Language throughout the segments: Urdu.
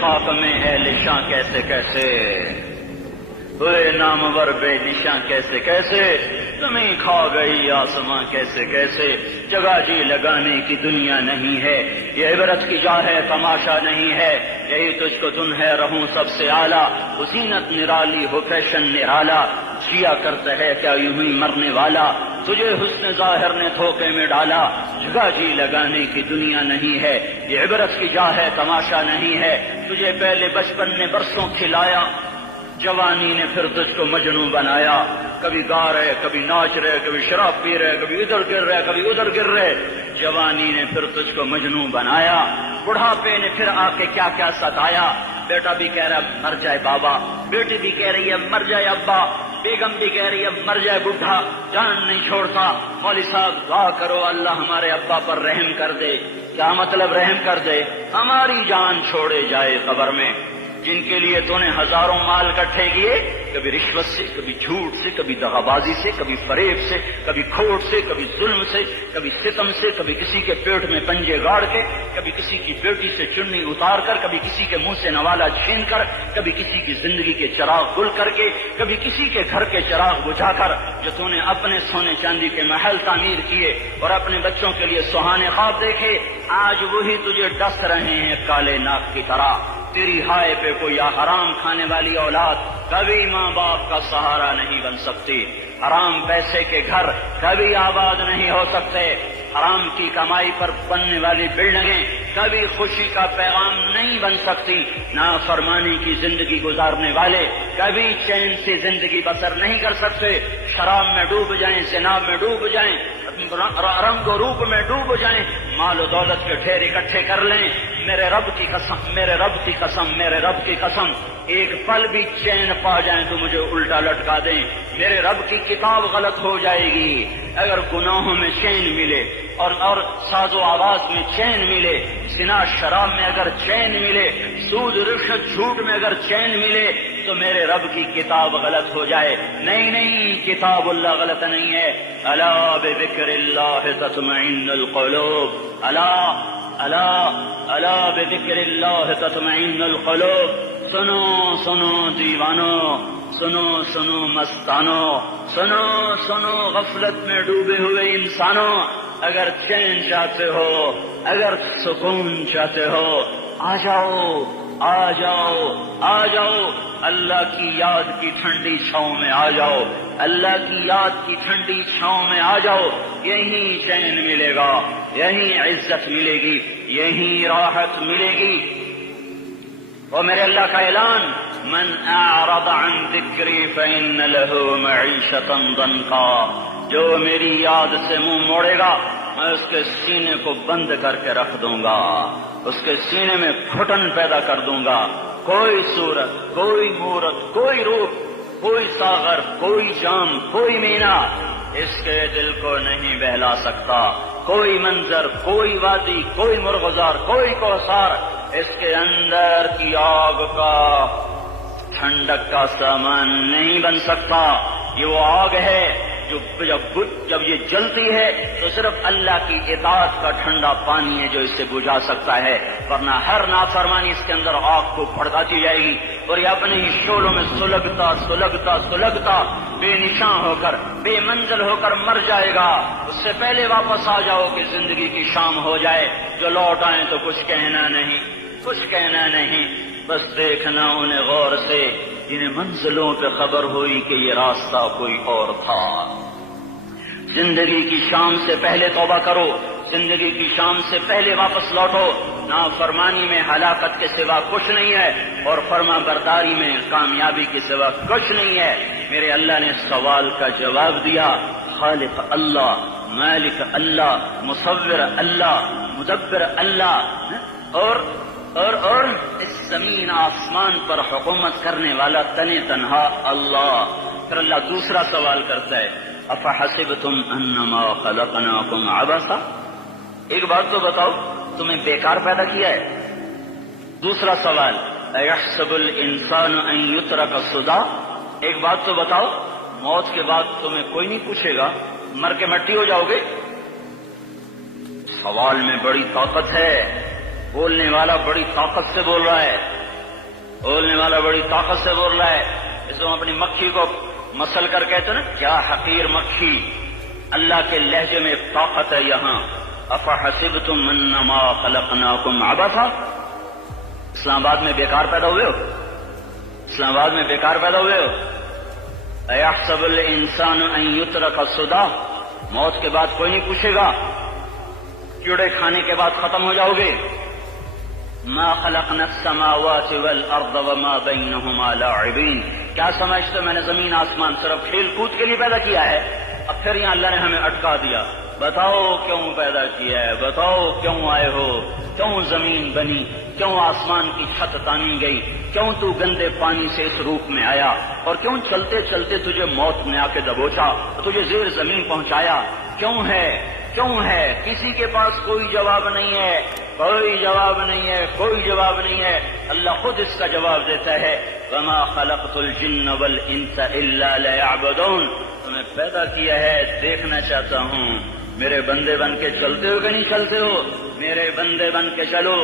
خاک میں ہے نشاں کیسے کیسے، ہوئے نامور بے نشاں کیسے کیسے، تمہیں کھا گئی آسماں کیسے کیسے، جگہ جی لگانے کی دنیا نہیں ہے، یہ عبرت کی جا ہے تماشا نہیں ہے، یہی تجھ کو تن ہے رہوں سب سے اعلیٰ، زینت نرالی ہو فیشن نرالا، جیا کرتا ہے کیا یوں ہی مرنے والا، تجھے حسن ظاہر نے دھوکے میں ڈالا، جگہ جی لگانے کی دنیا نہیں ہے، یہ عبرت کی جا ہے تماشا نہیں ہے، تجھے پہلے بچپن نے برسوں کھلایا، جوانی نے پھر تجھ کو مجنوں بنایا، کبھی گا رہے کبھی ناچ رہے کبھی شراب پی رہے کبھی ادھر گر رہے کبھی ادھر گر رہے، جوانی نے پھر تجھ کو مجنوں بنایا، بڑھاپے نے پھر آ کے کیا کیا ستایا، بیٹا بھی کہہ رہا مر جائے بابا، بیٹی بھی کہہ رہی ہے مر جائے ابا، بیگم بھی کہہ رہی ہے مر جائے بڈھا، جان نہیں چھوڑتا، مولوی صاحب دعا کرو اللہ ہمارے ابا پر رحم کر دے، کیا مطلب رحم کر دے، ہماری جان چھوڑے جائے قبر میں، جن کے لیے تو نے ہزاروں مال اکٹھے کیے، کبھی رشوت سے کبھی جھوٹ سے کبھی دغا بازی سے کبھی فریب سے کبھی کھوٹ سے کبھی ظلم سے کبھی ستم سے، کبھی کسی کے پیٹ میں پنجے گاڑ کے، کبھی کسی کی بیٹی سے چننی اتار کر، کبھی کسی کے منہ سے نوالا چھین کر، کبھی کسی کی زندگی کے چراغ گل کر کے، کبھی کسی کے گھر کے چراغ بجھا کر، جو تو نے اپنے سونے چاندی کے محل تعمیر کیے اور اپنے بچوں کے لیے سہانے خواب دیکھے، آج وہی تجھے ڈس رہے ہیں کالے ناک کی طرح، تیری ہائے پہ کوئی حرام کھانے والی اولاد کبھی ماں باپ کا سہارا نہیں بن سکتی، حرام پیسے کے گھر کبھی آباد نہیں ہو سکتے، حرام کی کمائی پر بننے والی بلڈنگیں کبھی خوشی کا پیغام نہیں بن سکتی، نافرمانی کی زندگی گزارنے والے کبھی چین سے زندگی بسر نہیں کر سکتے، شراب میں ڈوب جائیں، زنا میں ڈوب جائیں، رنگ و روپ میں ڈوب جائیں، مال و دولت کے ڈھیر اکٹھے کر لیں، میرے رب کی قسم میرے رب کی قسم میرے رب کی قسم، ایک پل بھی چین پا جائیں تو مجھے الٹا لٹکا دیں، میرے رب کی کتاب غلط ہو جائے گی، اگر گناہوں میں چین ملے اور ساز و آواز میں چین ملے، زنا شراب میں اگر چین ملے، سود رشوت جھوٹ میں اگر چین ملے تو میرے رب کی کتاب غلط ہو جائے، نہیں کتاب اللہ غلط نہیں ہے، الا بذکر اللہ تطمئن القلوب، الا بذکر اللہ تطمئن القلوب، سنو دیوانو، سنو مستانو، سنو غفلت میں ڈوبے ہوئے انسانوں، اگر چین چاہتے ہو، اگر سکون چاہتے ہو، آ جاؤ اللہ کی یاد کی ٹھنڈی چھاؤں میں آ جاؤ، اللہ کی یاد کی ٹھنڈی چھاؤں میں آ جاؤ، یہیں چین ملے گا، یہیں عزت ملے گی، یہیں راحت ملے گی، اور میرے اللہ کا اعلان، من اعرض عن ذکری فإن له معیشۃ ضنکا، جو میری یاد سے منہ موڑے گا میں اس کے سینے کو بند کر کے رکھ دوں گا، اس کے سینے میں گھٹن پیدا کر دوں گا، کوئی صورت کوئی مورت کوئی روپ کوئی ساغر کوئی جام کوئی مینا اس کے دل کو نہیں بہلا سکتا، کوئی منظر کوئی وادی کوئی مرغزار کوئی کوثر اس کے اندر کی آگ کا ٹھنڈک کا سامان نہیں بن سکتا، یہ وہ آگ ہے جو جب یہ جلتی ہے تو صرف اللہ کی اطاعت کا ٹھنڈا پانی ہے جو اسے بجھا سکتا ہے، ورنہ ہر نافرمانی اس کے اندر آگ کو بھڑکاتی جائے گی اور یہ اپنے ہی شعلوں میں سلگتا بے نشاں ہو کر بے منزل ہو کر مر جائے گا، اس سے پہلے واپس آ جاؤ کہ زندگی کی شام ہو جائے، جو لوٹ آئیں تو کچھ کہنا نہیں، بس دیکھنا انہیں غور سے جنہیں منزلوں پہ خبر ہوئی کہ یہ راستہ کوئی اور تھا۔ زندگی کی شام سے پہلے توبہ کرو، زندگی کی شام سے پہلے واپس لوٹو، نافرمانی میں ہلاکت کے سوا کچھ نہیں ہے اور فرما برداری میں کامیابی کے سوا کچھ نہیں ہے۔ میرے اللہ نے سوال کا جواب دیا، خالق اللہ، مالک اللہ، مصور اللہ، مدبر اللہ اور اس زمین آسمان پر حکومت کرنے والا تن تنہا اللہ۔ پھر اللہ دوسرا سوال کرتا ہے، افحسبتم انما خلقناکم عبثا، ایک بات تو بتاؤ تمہیں بیکار پیدا کیا ہے؟ دوسرا سوال، ایحسب الانسان ان یترک سدی، ایک بات تو بتاؤ موت کے بعد تمہیں کوئی نہیں پوچھے گا، مر کے مٹی ہو جاؤ گے؟ سوال میں بڑی طاقت ہے، بولنے والا بڑی طاقت سے بول رہا ہے، بولنے والا بڑی طاقت سے بول رہا ہے، اس کو اپنی مکھی کو مسل کر کہتے نا کیا حقیر مکھی، اللہ کے لہجے میں طاقت ہے یہاں۔ افحسبتم انما خلقناکم عبثا، اسلام آباد میں بیکار پیدا ہوئے ہو؟ اسلام آباد میں بیکار پیدا ہوئے ہو؟ ایحسب الانسان ان یترک سدی، موت کے بعد کوئی نہیں پوچھے گا، کیڑے کھانے کے بعد ختم ہو جاؤ گے۔ ما خلقنا السماوات والارض وما بینہما لاعبین، کیا سمجھتے میں نے زمین آسمان صرف کھیل کود کے لیے پیدا کیا ہے؟ اب پھر یہاں اللہ نے ہمیں اٹکا دیا، بتاؤ کیوں پیدا کیا ہے، بتاؤ کیوں آئے ہو، کیوں زمین بنی، کیوں آسمان کی چھت تانی گئی، کیوں تو گندے پانی سے اس روپ میں آیا، اور کیوں چلتے چلتے تجھے موت نے آ کے دبوچا، تجھے زیر زمین پہنچایا، کیوں ہے؟ کیوں ہے؟ کسی کے پاس کوئی جواب نہیں ہے، کوئی جواب نہیں ہے، کوئی جواب نہیں ہے، اللہ خود اس کا جواب دیتا ہے، وما خلقت الجن والانس الا لیعبدون، تمہیں پیدا کیا ہے دیکھنا چاہتا ہوں، میرے بندے بن کے چلتے ہو کہ نہیں چلتے ہو؟ میرے بندے بن کے چلو۔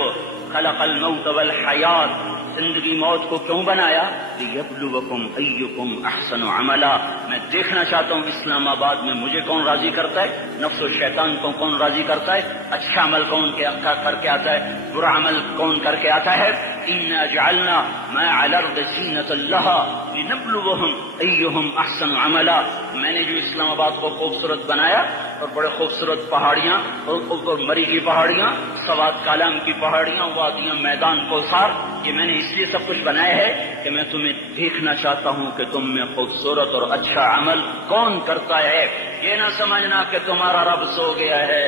خلق الموت والحیات، زندگی موت کو کیوں بنایا؟ لیبلوکم ایکم احسن عملا، میں دیکھنا چاہتا ہوں اسلام آباد میں مجھے کون راضی کرتا ہے، نفس و شیطان کو کون راضی کرتا ہے، اچھا عمل کون کر کے آتا ہے، برا عمل کون کر کے آتا ہے۔ انا جعلنا ما علی الارض زینۃ لها لنبلوہم ایہم احسن عملا، میں نے جو اسلام آباد کو خوبصورت بنایا اور بڑے خوبصورت پہاڑیاں اور مری کی پہاڑیاں، سوات کالام کی پہاڑیاں، وادیاں، میدان کوثر، یہ میں نے اس لیے سب کچھ بنایا ہے کہ میں تمہیں دیکھنا چاہتا ہوں کہ تم میں خوبصورت اور اچھا عمل کون کرتا ہے۔ یہ نہ سمجھنا کہ تمہارا رب سو گیا ہے،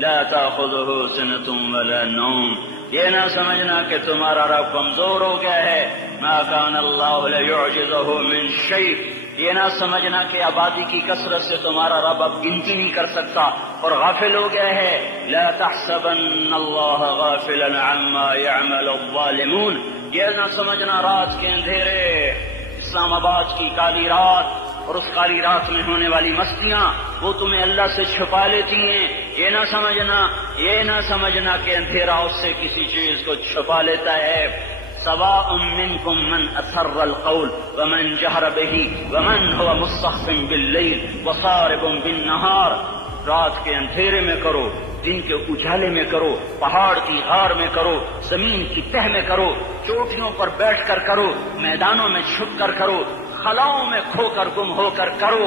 لا تأخذہ سنۃ ولا نوم، یہ نہ سمجھنا کہ تمہارا رب کمزور ہو گیا ہے، ما کان اللہ لیعجزہ من شیء، یہ نہ سمجھنا کہ آبادی کی کثرت سے تمہارا رب اب گنتی نہیں کر سکتا اور غافل ہو گیا ہے، لا تحسبن اللہ غافلا عما يعمل الظالمون، یہ نہ سمجھنا رات کے اندھیرے، اسلام آباد کی کالی رات اور اس کالی رات میں ہونے والی مستیاں وہ تمہیں اللہ سے چھپا لیتی ہیں، یہ نہ سمجھنا کہ اندھیرا اس سے کسی چیز کو چھپا لیتا ہے۔ سواء منکم من اسر القول ومن جہر به ومن هو مستخف باللیل وصارب بالنہار، رات کے اندھیرے میں کرو، دن کے اجالے میں کرو، پہاڑ کی غار میں کرو، زمین کی تہ میں کرو، چوٹیوں پر بیٹھ کر کرو، میدانوں میں چھپ کر کرو، خلاؤں میں کھو کر گم ہو کر کرو،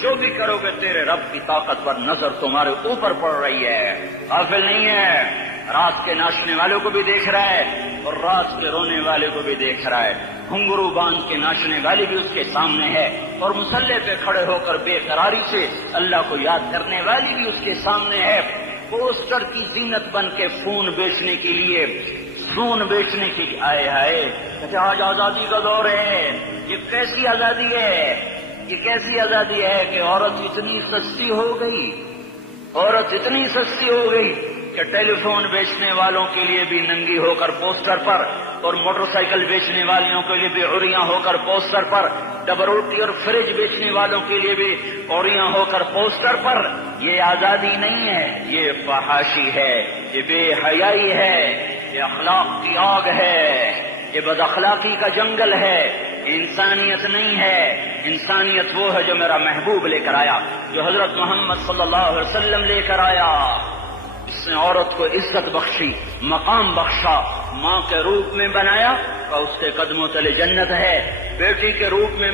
جو بھی کرو گے تیرے رب کی طاقت پر نظر تمہارے اوپر پڑ رہی ہے، غافل نہیں ہے، رات کے ناچنے والوں کو بھی دیکھ رہا ہے اور رات کے رونے والے کو بھی دیکھ رہا ہے، گھنگرو باندھ کے ناچنے والی بھی اس کے سامنے ہے اور مسلح پہ کھڑے ہو کر بے قراری سے اللہ کو یاد کرنے والی بھی اس کے سامنے ہے، پوسٹر کی زینت بن کے خون بیچنے کے لیے آئے کہتے آج آزادی کا دور ہے، یہ کیسی آزادی ہے، یہ کیسی آزادی ہے کہ عورت اتنی سستی ہو گئی کہ ٹیلی فون بیچنے والوں کے لیے بھی ننگی ہو کر پوسٹر پر اور موٹر سائیکل بیچنے والوں کے لیے بھی عوریاں ہو کر پوسٹر پر، ڈبل روٹی اور فریج بیچنے والوں کے لیے بھی عوریاں ہو کر پوسٹر پر۔ یہ آزادی نہیں ہے، یہ فحاشی ہے، یہ بے حیائی ہے، یہ اخلاق کی آگ ہے، یہ بد اخلاقی کا جنگل ہے، انسانیت نہیں ہے۔ انسانیت وہ ہے جو میرا محبوب لے کر آیا، جو حضرت محمد صلی اللہ علیہ وسلم لے کر آیا، اس نے عورت کو عزت بخشی، مقام بخشا، ماں کے روپ میں بنایا اور اس کے قدموں تلے جنت ہے، بیٹی کے روپ میں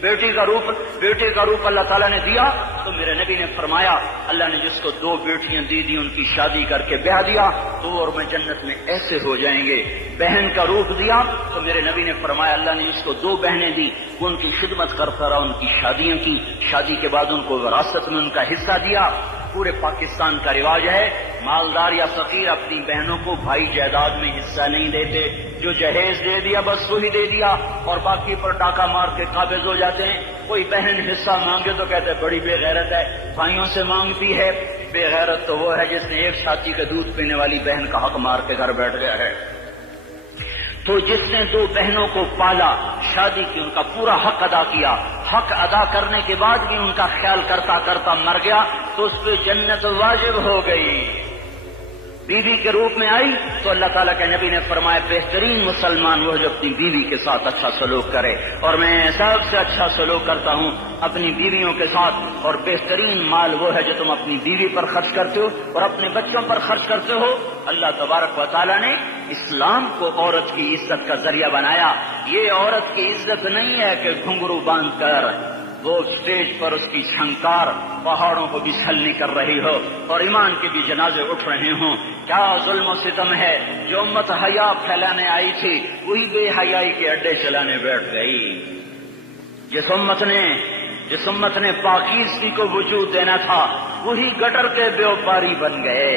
بیٹی کا روپ اللہ تعالیٰ نے دیا تو میرے نبی نے فرمایا اللہ نے جس کو 2 بیٹیاں دی ان کی شادی کر کے بیاہ دیا تو اور میں جنت میں ایسے ہو جائیں گے۔ بہن کا روپ دیا تو میرے نبی نے فرمایا اللہ نے جس کو 2 بہنیں دی وہ ان کی خدمت کرتا رہا، ان کی شادیاں کی، شادی کے بعد ان کو وراثت میں ان کا حصہ دیا۔ پورے پاکستان کا رواج ہے مالدار یا فقیر اپنی بہنوں کو بھائی جائیداد میں حصہ نہیں دیتے، جو جہیز دے دیا بس وہی دے دیا اور باقی پر ڈاکہ مار کے قابض ہو جاتے ہیں۔ کوئی بہن حصہ مانگے تو کہتے بڑی بے غیرت ہے، بھائیوں سے مانگتی ہے۔ بے غیرت تو وہ ہے جس نے ایک ساتھی کا دودھ پینے والی بہن کا حق مار کے گھر بیٹھ گیا ہے۔ تو جس نے 2 بہنوں کو پالا، شادی کی، ان کا پورا حق ادا کیا، حق ادا کرنے کے بعد بھی ان کا خیال کرتا کرتا مر گیا تو اس پہ جنت واجب ہو گئی۔ بیوی کے روپ میں آئی تو اللہ تعالیٰ کے نبی نے فرمایا بہترین مسلمان وہ جو اپنی بیوی کے ساتھ اچھا سلوک کرے، اور میں سب سے اچھا سلوک کرتا ہوں اپنی بیویوں کے ساتھ، اور بہترین مال وہ ہے جو تم اپنی بیوی پر خرچ کرتے ہو اور اپنے بچوں پر خرچ کرتے ہو۔ اللہ تبارک و تعالیٰ نے اسلام کو عورت کی عزت کا ذریعہ بنایا۔ یہ عورت کی عزت نہیں ہے کہ گھنگرو باندھ کر وہ اسٹیج پر اس کی چھنکار پہاڑوں کو بھی چھلنی کر رہی ہو اور ایمان کے بھی جنازے اٹھ رہے ہوں۔ کیا ظلم و ستم ہے، جو امت حیا پھیلانے آئی تھی وہی بے حیائی کے اڈے چلانے بیٹھ گئی۔ جس امت نے پاکیزگی کو وجود دینا تھا وہی گٹر کے بیوپاری بن گئے۔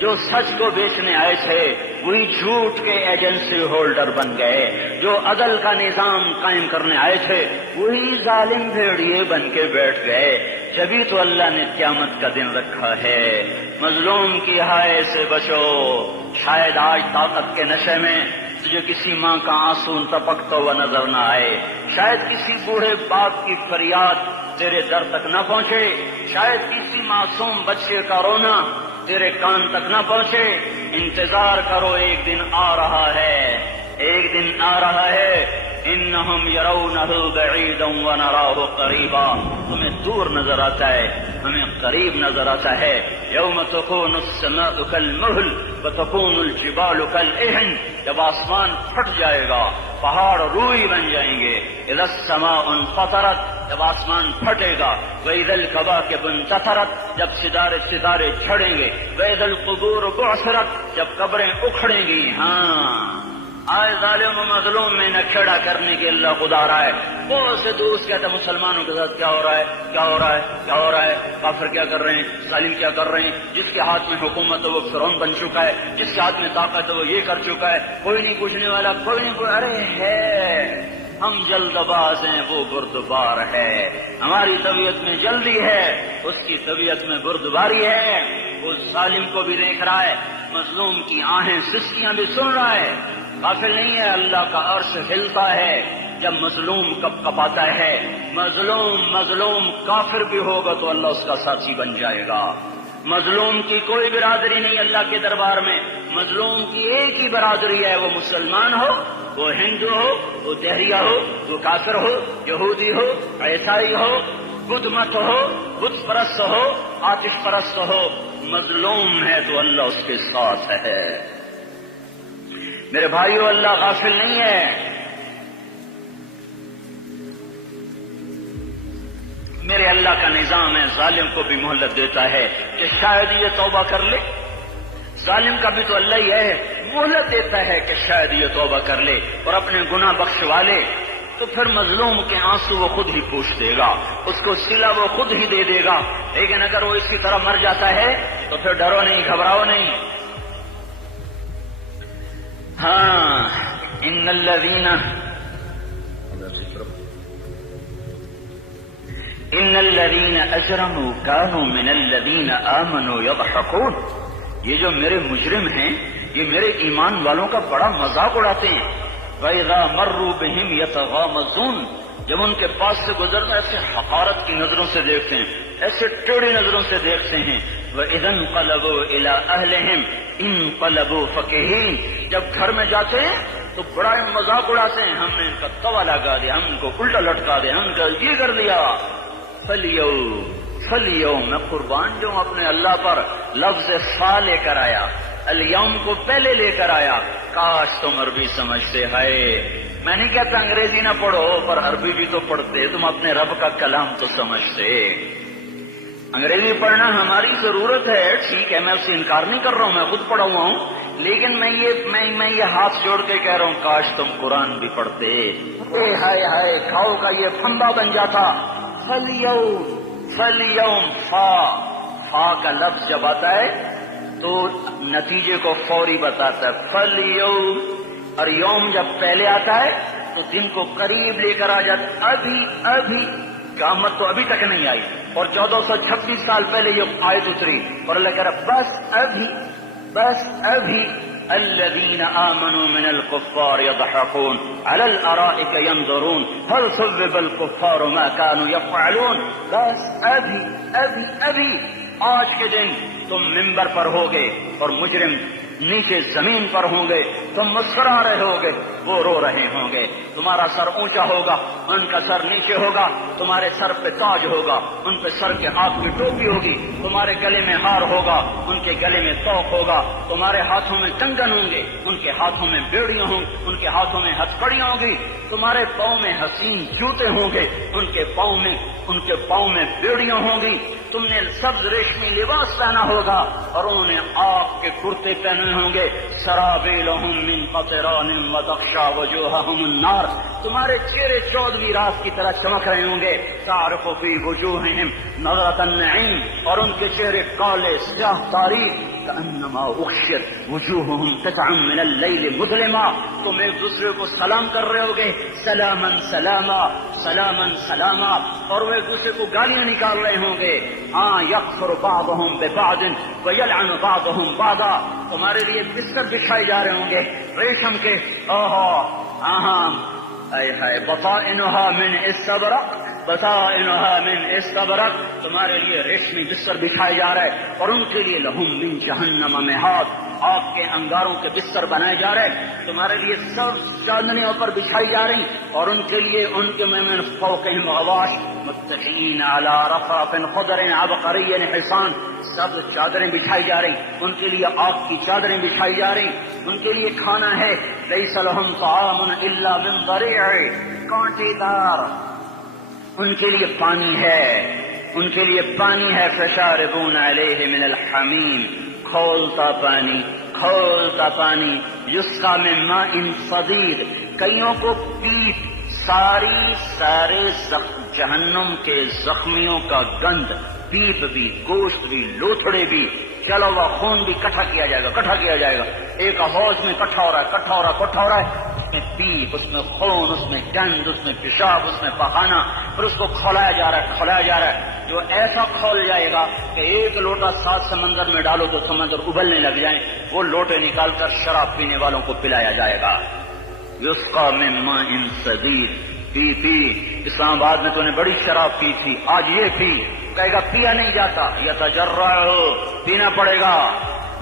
جو سچ کو بیچنے آئے تھے وہی جھوٹ کے ایجنسی ہولڈر بن گئے۔ جو عدل کا نظام قائم کرنے آئے تھے وہی ظالم بھیڑیے بن کے بیٹھ گئے۔ جبھی تو اللہ نے قیامت کا دن رکھا ہے۔ مظلوم کی ہائے سے بچو، شاید آج طاقت کے نشے میں تجھے کسی ماں کا آنسو ٹپکتا ہوا نظر نہ آئے، شاید کسی بوڑھے باپ کی فریاد تیرے در تک نہ پہنچے، شاید کسی معصوم بچے کا رونا تیرے کان تک نہ پہنچے۔ انتظار کرو، ایک دن آ رہا ہے، ایک دن آ رہا ہے۔ انہم یرونہ بعیدا ونراہ قریبا، تمہیں دور نظر آتا ہے، ہمیں قریب نظر آتا ہے۔ یوم تکون السماء کالمہل وتکون الجبال کالعہن، جب آسمان پھٹ جائے گا پہاڑ روئی بن جائیں گے۔ اذا السماء انفطرت، جب آسمان پھٹے گا۔ واذا الکواکب انتثرت، جب ستارے جھڑیں گے۔ واذا القبور بعثرت، جب قبریں اکھڑیں گی۔ ہاں آج ظالم و مظلوم میں نکھیڑا کرنے کے اللہ خدا رہا ہے۔ بہت سے دوست کہتے ہیں مسلمانوں کے ساتھ کیا ہو رہا ہے، کیا ہو رہا ہے، کیا ہو رہا ہے، کافر کیا کر رہے ہیں، ظالم کیا کر رہے ہیں۔ جس کے ہاتھ میں حکومت ہے وہ فرعون بن چکا ہے، جس کے ہاتھ میں طاقت ہے وہ یہ کر چکا ہے، کوئی نہیں پوچھنے والا، کوئی نہیں ارے ہے ہم جلد باز ہیں، وہ بردبار ہے۔ ہماری طبیعت میں جلدی ہے، اس کی طبیعت میں بردباری ہے۔ وہ ظالم کو بھی دیکھ رہا ہے، مظلوم کی آہیں سسکیاں بھی سن رہا ہے۔ غافل نہیں ہے، اللہ کا عرش ہلتا ہے جب مظلوم کپ کپاتا ہے۔ مظلوم کافر بھی ہوگا تو اللہ اس کا ساتھی بن جائے گا۔ مظلوم کی کوئی برادری نہیں اللہ کے دربار میں، مظلوم کی ایک ہی برادری ہے، وہ مسلمان ہو، وہ ہندو ہو، وہ دہریہ ہو، وہ کافر ہو، یہودی ہو، عیسائی ہو، بدھ مت ہو، بت پرست ہو، آتش پرست ہو، مظلوم ہے تو اللہ اس کے ساتھ ہے۔ میرے بھائیو، اللہ غافل نہیں ہے۔ میرے اللہ کا نظام ہے، ظالم کو بھی مہلت دیتا ہے کہ شاید یہ توبہ کر لے۔ ظالم کا بھی تو اللہ ہی ہے، مہلت دیتا ہے کہ شاید یہ توبہ کر لے اور اپنے گناہ بخشوا لے، تو پھر مظلوم کے آنسو وہ خود ہی پوچھ دے گا، اس کو صلہ وہ خود ہی دے دے گا۔ لیکن اگر وہ اس کی طرح مر جاتا ہے تو پھر ڈرو نہیں، گھبراؤ نہیں۔ ہاں ان الذین اجرموا کانوا من الذین آمنوا یضحکون، یہ جو میرے مجرم ہیں یہ میرے ایمان والوں کا بڑا مذاق اڑاتے ہیں۔ وَإِذَا مَرُّوا بِهِمْ يَتَغَامَزُونَ، جب ان کے پاس سے گزرنا ایسے حقارت کی نظروں سے دیکھتے ہیں، ایسے ٹیڑھی نظروں سے دیکھتے ہیں۔ وَإِذَا انقلبوا إِلَىٰ أَهْلِهِمْ انقلبوا فَكِهِينَ، جب گھر میں جاتے ہیں تو بڑا مذاق اڑاتے ہیں، ہم نے ان کا توا لگا دیا، ہم ان کو الٹا لٹکا دیا، ہم نے یہ کر دیا۔ فَالْيَوْمَ میں قربان جو اپنے اللہ پر لفظ فا لے کر آیا، الیوم کو پہلے لے کر آیا۔ کاش تم عربی سمجھتے ہے، میں نہیں کہتا انگریزی نہ پڑھو، پر عربی بھی تو پڑھتے، تم اپنے رب کا کلام تو سمجھتے۔ انگریزی پڑھنا ہماری ضرورت ہے، ٹھیک ہے، میں اس سے انکار نہیں کر رہا ہوں، میں خود پڑھا ہوا ہوں، لیکن میں یہ ہاتھ جوڑ کے کہہ رہا ہوں کاش تم قرآن بھی پڑھتے۔ ہائے ہائے کھاؤ کا یہ پھندا بن جاتا۔ فَالْيَوْمَ فا کا لفظ جب آتا ہے تو نتیجے کو فوری بتاتا ہے۔ فَالْيَوْمَ، اور یوم جب پہلے آتا ہے تو دن کو قریب لے کر آ جاتا۔ ابھی قیامت تو ابھی تک نہیں آئی، اور 1426 سال پہلے یہ آیت اتری، اور اللہ کہہ رہا بس ابھی الذين آمنوا من الكفار يضحكون على الأرائك ينظرون هل ثوب الكفار ما كانوا يفعلون. بس ابھی آج کے دن تم منبر پر ہوگے اور مجرم نیچے زمین پر ہوں گے. تم مسکرا رہے ہوگے، وہ رو رہے ہوں گے. تمہارا سر اونچا ہوگا، ان کا سر نیچے ہوگا. تمہارے سر پہ تاج ہوگا، ان پہ سر کے ہاتھ میں ٹوپی ہوگی. تمہارے گلے میں ہار ہوگا، ان کے گلے میں توق ہوگا. تمہارے ہاتھوں میں کنگن ہوں گے، ان کے ہاتھوں میں بیڑیاں ہوں گی، ان کے ہاتھوں میں ہتھکڑیاں ہوں گی. تمہارے پاؤں میں حسین جوتے ہوں گے، ان کے پاؤں میں بیڑیاں ہوں گی. تم نے سبز ریشمی لباس پہنا ہوگا اور انہوں نے آگ کے کرتے پہنے ہوں گے. سرابیلہم من قطران وتغشا وجوہہم النار. تمہارے چہرے چودھویں رات کی طرح چمک رہے ہوں گے. تعرف فی وجوہہم نظرۃ النعیم. اور ان کے چہرے کالے سیاہ تاریک. کأنما اغشیت وجوہہم قطعا من اللیل مظلما. تم ایک دوسرے کو سلام کر رہے ہوگے، سلاما سلاما سلاما سلاما. اور وہ ایک دوسرے کو گالیاں نکال رہے ہوں گے. ہاں یکفر بعضهم ببعض ویلعن بعضهم بعضا. تمہارے لیے بستر بچھائے جا رہے ہوں گے ریشم کے. بطائنها من استبرق بطائنها من استبرق. تمہارے لیے ریشمی بستر بچھائے جا رہے ہیں اور ان کے لیے لہم من جہنم مہاد. آگ کے انگاروں کے بستر بنائے جا رہے. تمہارے لیے سب چادریں پر بچھائی جا رہی اور ان کے لیے ان کے من فوقہم غواش متکئین علی رفرف خضر عبقری حصان. سب چادریں بچھائی جا رہی، ان کے لیے آگ کی چادریں بچھائی جا رہی. ان کے لیے کھانا ہے لیس لہم طعام الا من ضریع کانٹے دار. ان کے لیے پانی ہے، ان کے لیے پانی ہے. فشاربون علیہ من الحمیم. کھولتا پانی یسقا من ماء صدید. کئیوں کو پیپ سارے جہنم کے زخمیوں کا گند، پیپ بھی، گوشت بھی، لوتھڑے بھی، چلا ہوا خون بھی کٹھا کیا جائے گا. ایک حوض میں کٹھا ہو رہا ہے. اس میں پیپ، اس میں خون، اس میں گند، اس میں پیشاب، اس میں پخانہ. پھر اس کو کھولایا جا رہا ہے. جو ایسا کھول جائے گا کہ ایک لوٹا 7 سمندر میں ڈالو تو سمندر ابلنے لگ جائیں. وہ لوٹے نکال کر شراب پینے والوں کو پلایا جائے گا. یسقا من ماء صدید. پی اسلام آباد میں تو نے بڑی شراب پی تھی، آج یہ پی. کہے گا پیا نہیں جاتا، یتجرع، پینا پڑے گا.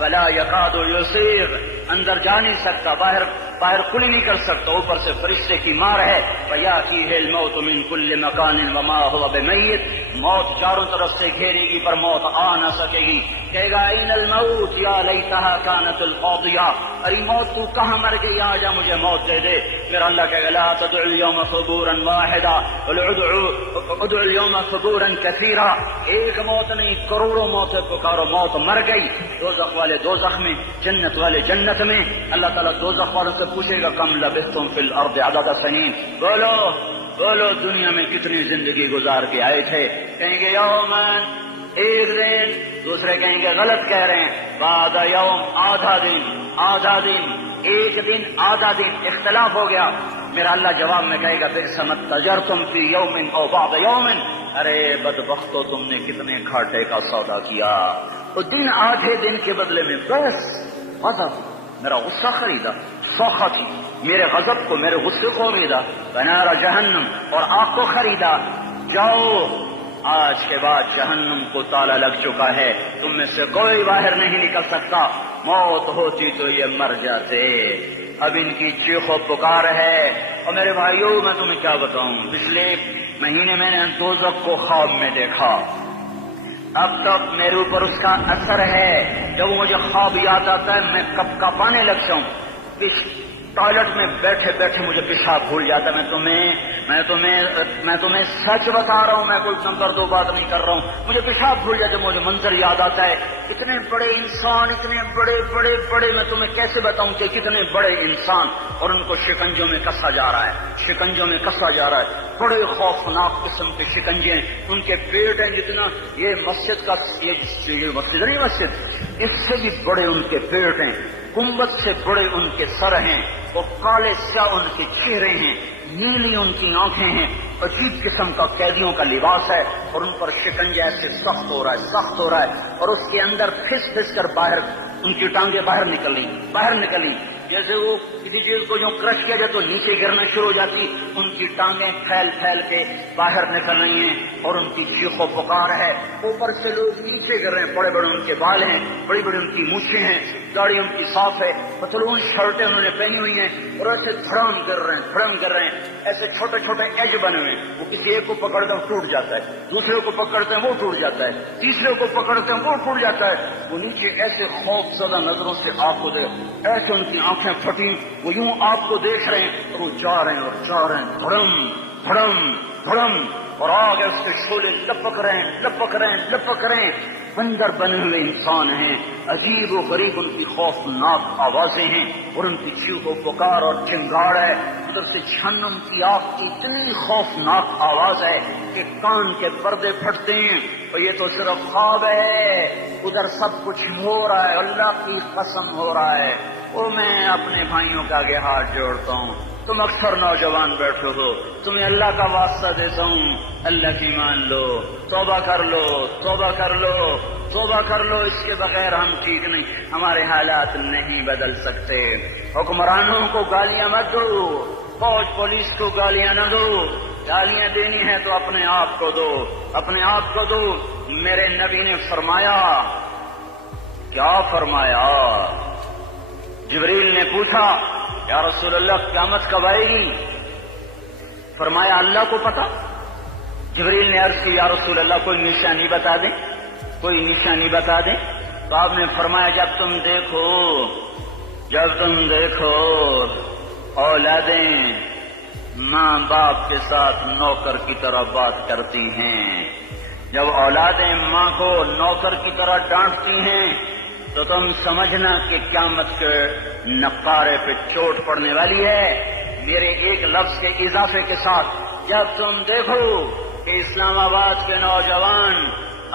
ولا یکاد یسیغ، اندر جا نہیں سکتا، باہر کھلی نہیں کر سکتا. اوپر سے فرشتے کی مار ہے. فیاتیہ الموت من کل مکان وما هو بمیت. موت چاروں طرف سے گھیرے گی پر موت آ نہ سکے گی. کہے گا این الموت یا لیتها كانت القاضیہ. ارے موت تو کہاں مر گئی، آ جا مجھے موت دے دے. پھر اللہ کہے گا لا تدعوا اليوم ثبورا واحدا ادعوا اليوم ثبورا كثيرا. ایک موت نہیں، کروڑوں موتیں پکارو. موت مر گئی. دوزخ والے دوزخ میں، جنت والے جنت میں. اللہ تعالیٰ دوزخ والوں سے پوچھے گا کم لبثتم فی الارض عدد سنین. بولو دنیا میں کتنی زندگی گزار کے آئے تھے. کہیں گے یومن، ایک دن. دوسرے کہیں گے غلط کہہ رہے ہیں، بعد یوم، آدھا دن. ایک دن آدھا دن، اختلاف ہو گیا. میرا اللہ جواب میں کہے گا بئس ما تجرتم فی یوم او بعد یوم. ارے بدبختو، تم نے کتنے گھاٹے کا سودا کیا. تو دن آدھے دن کے بدلے میں بس غضب، میرا غصہ خریدا. سوخا تھی، میرے غضب کو، میرے غصے کو خریدا. بنار جہنم، اور آگ کو خریدا. جاؤ، آج کے بعد جہنم کو تالا لگ چکا ہے، تم میں سے کوئی باہر نہیں نکل سکتا. موت ہوتی تو یہ مر جاتے. اب ان کی چیخ و پکار ہے. اور میرے بھائیوں، میں تمہیں کیا بتاؤں، پچھلے مہینے میں نے دوزخ کو خواب میں دیکھا. اب تک میرے اوپر اس کا اثر ہے. جب مجھے خواب یاد آتا ہے میں کپ کپانے لگتا ہوں. ٹوائلٹ میں بیٹھے بیٹھے مجھے پیشاب بھول جاتا. میں تمہیں سچ بتا رہا ہوں، میں کوئی نمبر 2 بات نہیں کر رہا ہوں. مجھے پیشاب بھول جاتا، مجھے منظر یاد آتا ہے. اتنے بڑے انسان، اتنے بڑے میں تمہیں کیسے بتاؤں کہ کتنے بڑے انسان، اور ان کو شکنجوں میں کسا جا رہا ہے. بڑے خوفناک قسم کے شکنجے ہیں. ان کے پیٹ ہیں جتنا یہ مسجد کا، یہ مسجد نہیں، مسجد اس سے بھی بڑے ان کے پیٹ ہیں. گنبد سے بڑے ان کے سر ہیں. وہ کالے سیاہ ان کے چہرے ہیں، نیلی ان کی آنکھیں ہیں. عجیب قسم کا قیدیوں کا لباس ہے اور ان پر شکنجہ ایسے سخت ہو رہا ہے اور اس کے اندر پھس پھس کر باہر ان کی ٹانگیں باہر نکلی جیسے وہ کسی چیز کو جو کرش کیا جائے تو نیچے گرنا شروع ہو جاتی، ان کی ٹانگیں پھیل پھیل کے باہر نکل رہی ہیں اور ان کی چیخ و پکار ہے۔ اوپر سے لوگ نیچے گر رہے ہیں، بڑے بڑے ان کے بال ہیں، بڑی بڑی ان کی مونچھیں ہیں، داڑھی ان کی صاف ہے، پتلون شرٹیں انہوں نے پہنی ہوئی ہیں اور ایسے دھڑم کر رہے ہیں، ایسے چھوٹے چھوٹے ایج بنے ہوئے ہیں۔ وہ کسی ایک کو پکڑتے ہیں ٹوٹ جاتا ہے، دوسرے کو پکڑتے ہیں وہ ٹوٹ جاتا ہے، تیسرے کو پکڑتے ہیں وہ ٹوٹ جاتا ہے۔ وہ نیچے ایسے خوف زدہ نظروں سے آپ کو دیکھ، ایسے ان کی آنکھیں پھٹی، وہ یوں آپ کو دیکھ رہے ہیں اور وہ جا رہے ہیں دھڑم اور آگے اس کے شولے لپک رہے ہیں۔ بندر بنے ہوئے انسان ہیں، عجیب و غریب ان کی خوفناک آوازیں ہیں اور ان کی چیخ و پکار اور چنگاڑ ہے۔ ادھر سے جہنم کی آگ کی اتنی خوفناک آواز ہے کہ کان کے پردے پھٹتے ہیں، اور یہ تو صرف خواب ہے، ادھر سب کچھ ہو رہا ہے، اللہ کی قسم ہو رہا ہے۔ وہ میں اپنے بھائیوں کے آگے ہاتھ جوڑتا ہوں، تم اکثر نوجوان بیٹھے ہو، تمہیں اللہ کا واسطہ دیتا ہوں، اللہ کی مان لو، توبہ کر لو، اس کے بغیر ہم ٹھیک نہیں، ہمارے حالات نہیں بدل سکتے۔ حکمرانوں کو گالیاں مت دو، فوج پولیس کو گالیاں نہ دو، گالیاں دینی ہے تو اپنے آپ کو دو۔ میرے نبی نے فرمایا، کیا فرمایا؟ جبریل نے پوچھا، یا رسول اللہ قیامت کب آئے گی؟ فرمایا اللہ کو پتا۔ جبریل نے عرض کی، یا رسول اللہ کوئی نشانی بتا دیں۔ تو آپ نے فرمایا، جب تم دیکھو اولادیں ماں باپ کے ساتھ نوکر کی طرح بات کرتی ہیں، جب اولادیں ماں کو نوکر کی طرح ڈانٹتی ہیں تو تم سمجھنا کہ قیامت کے نقارے پہ چوٹ پڑنے والی ہے۔ میرے ایک لفظ کے اضافے کے ساتھ، جب تم دیکھو کہ اسلام آباد کے نوجوان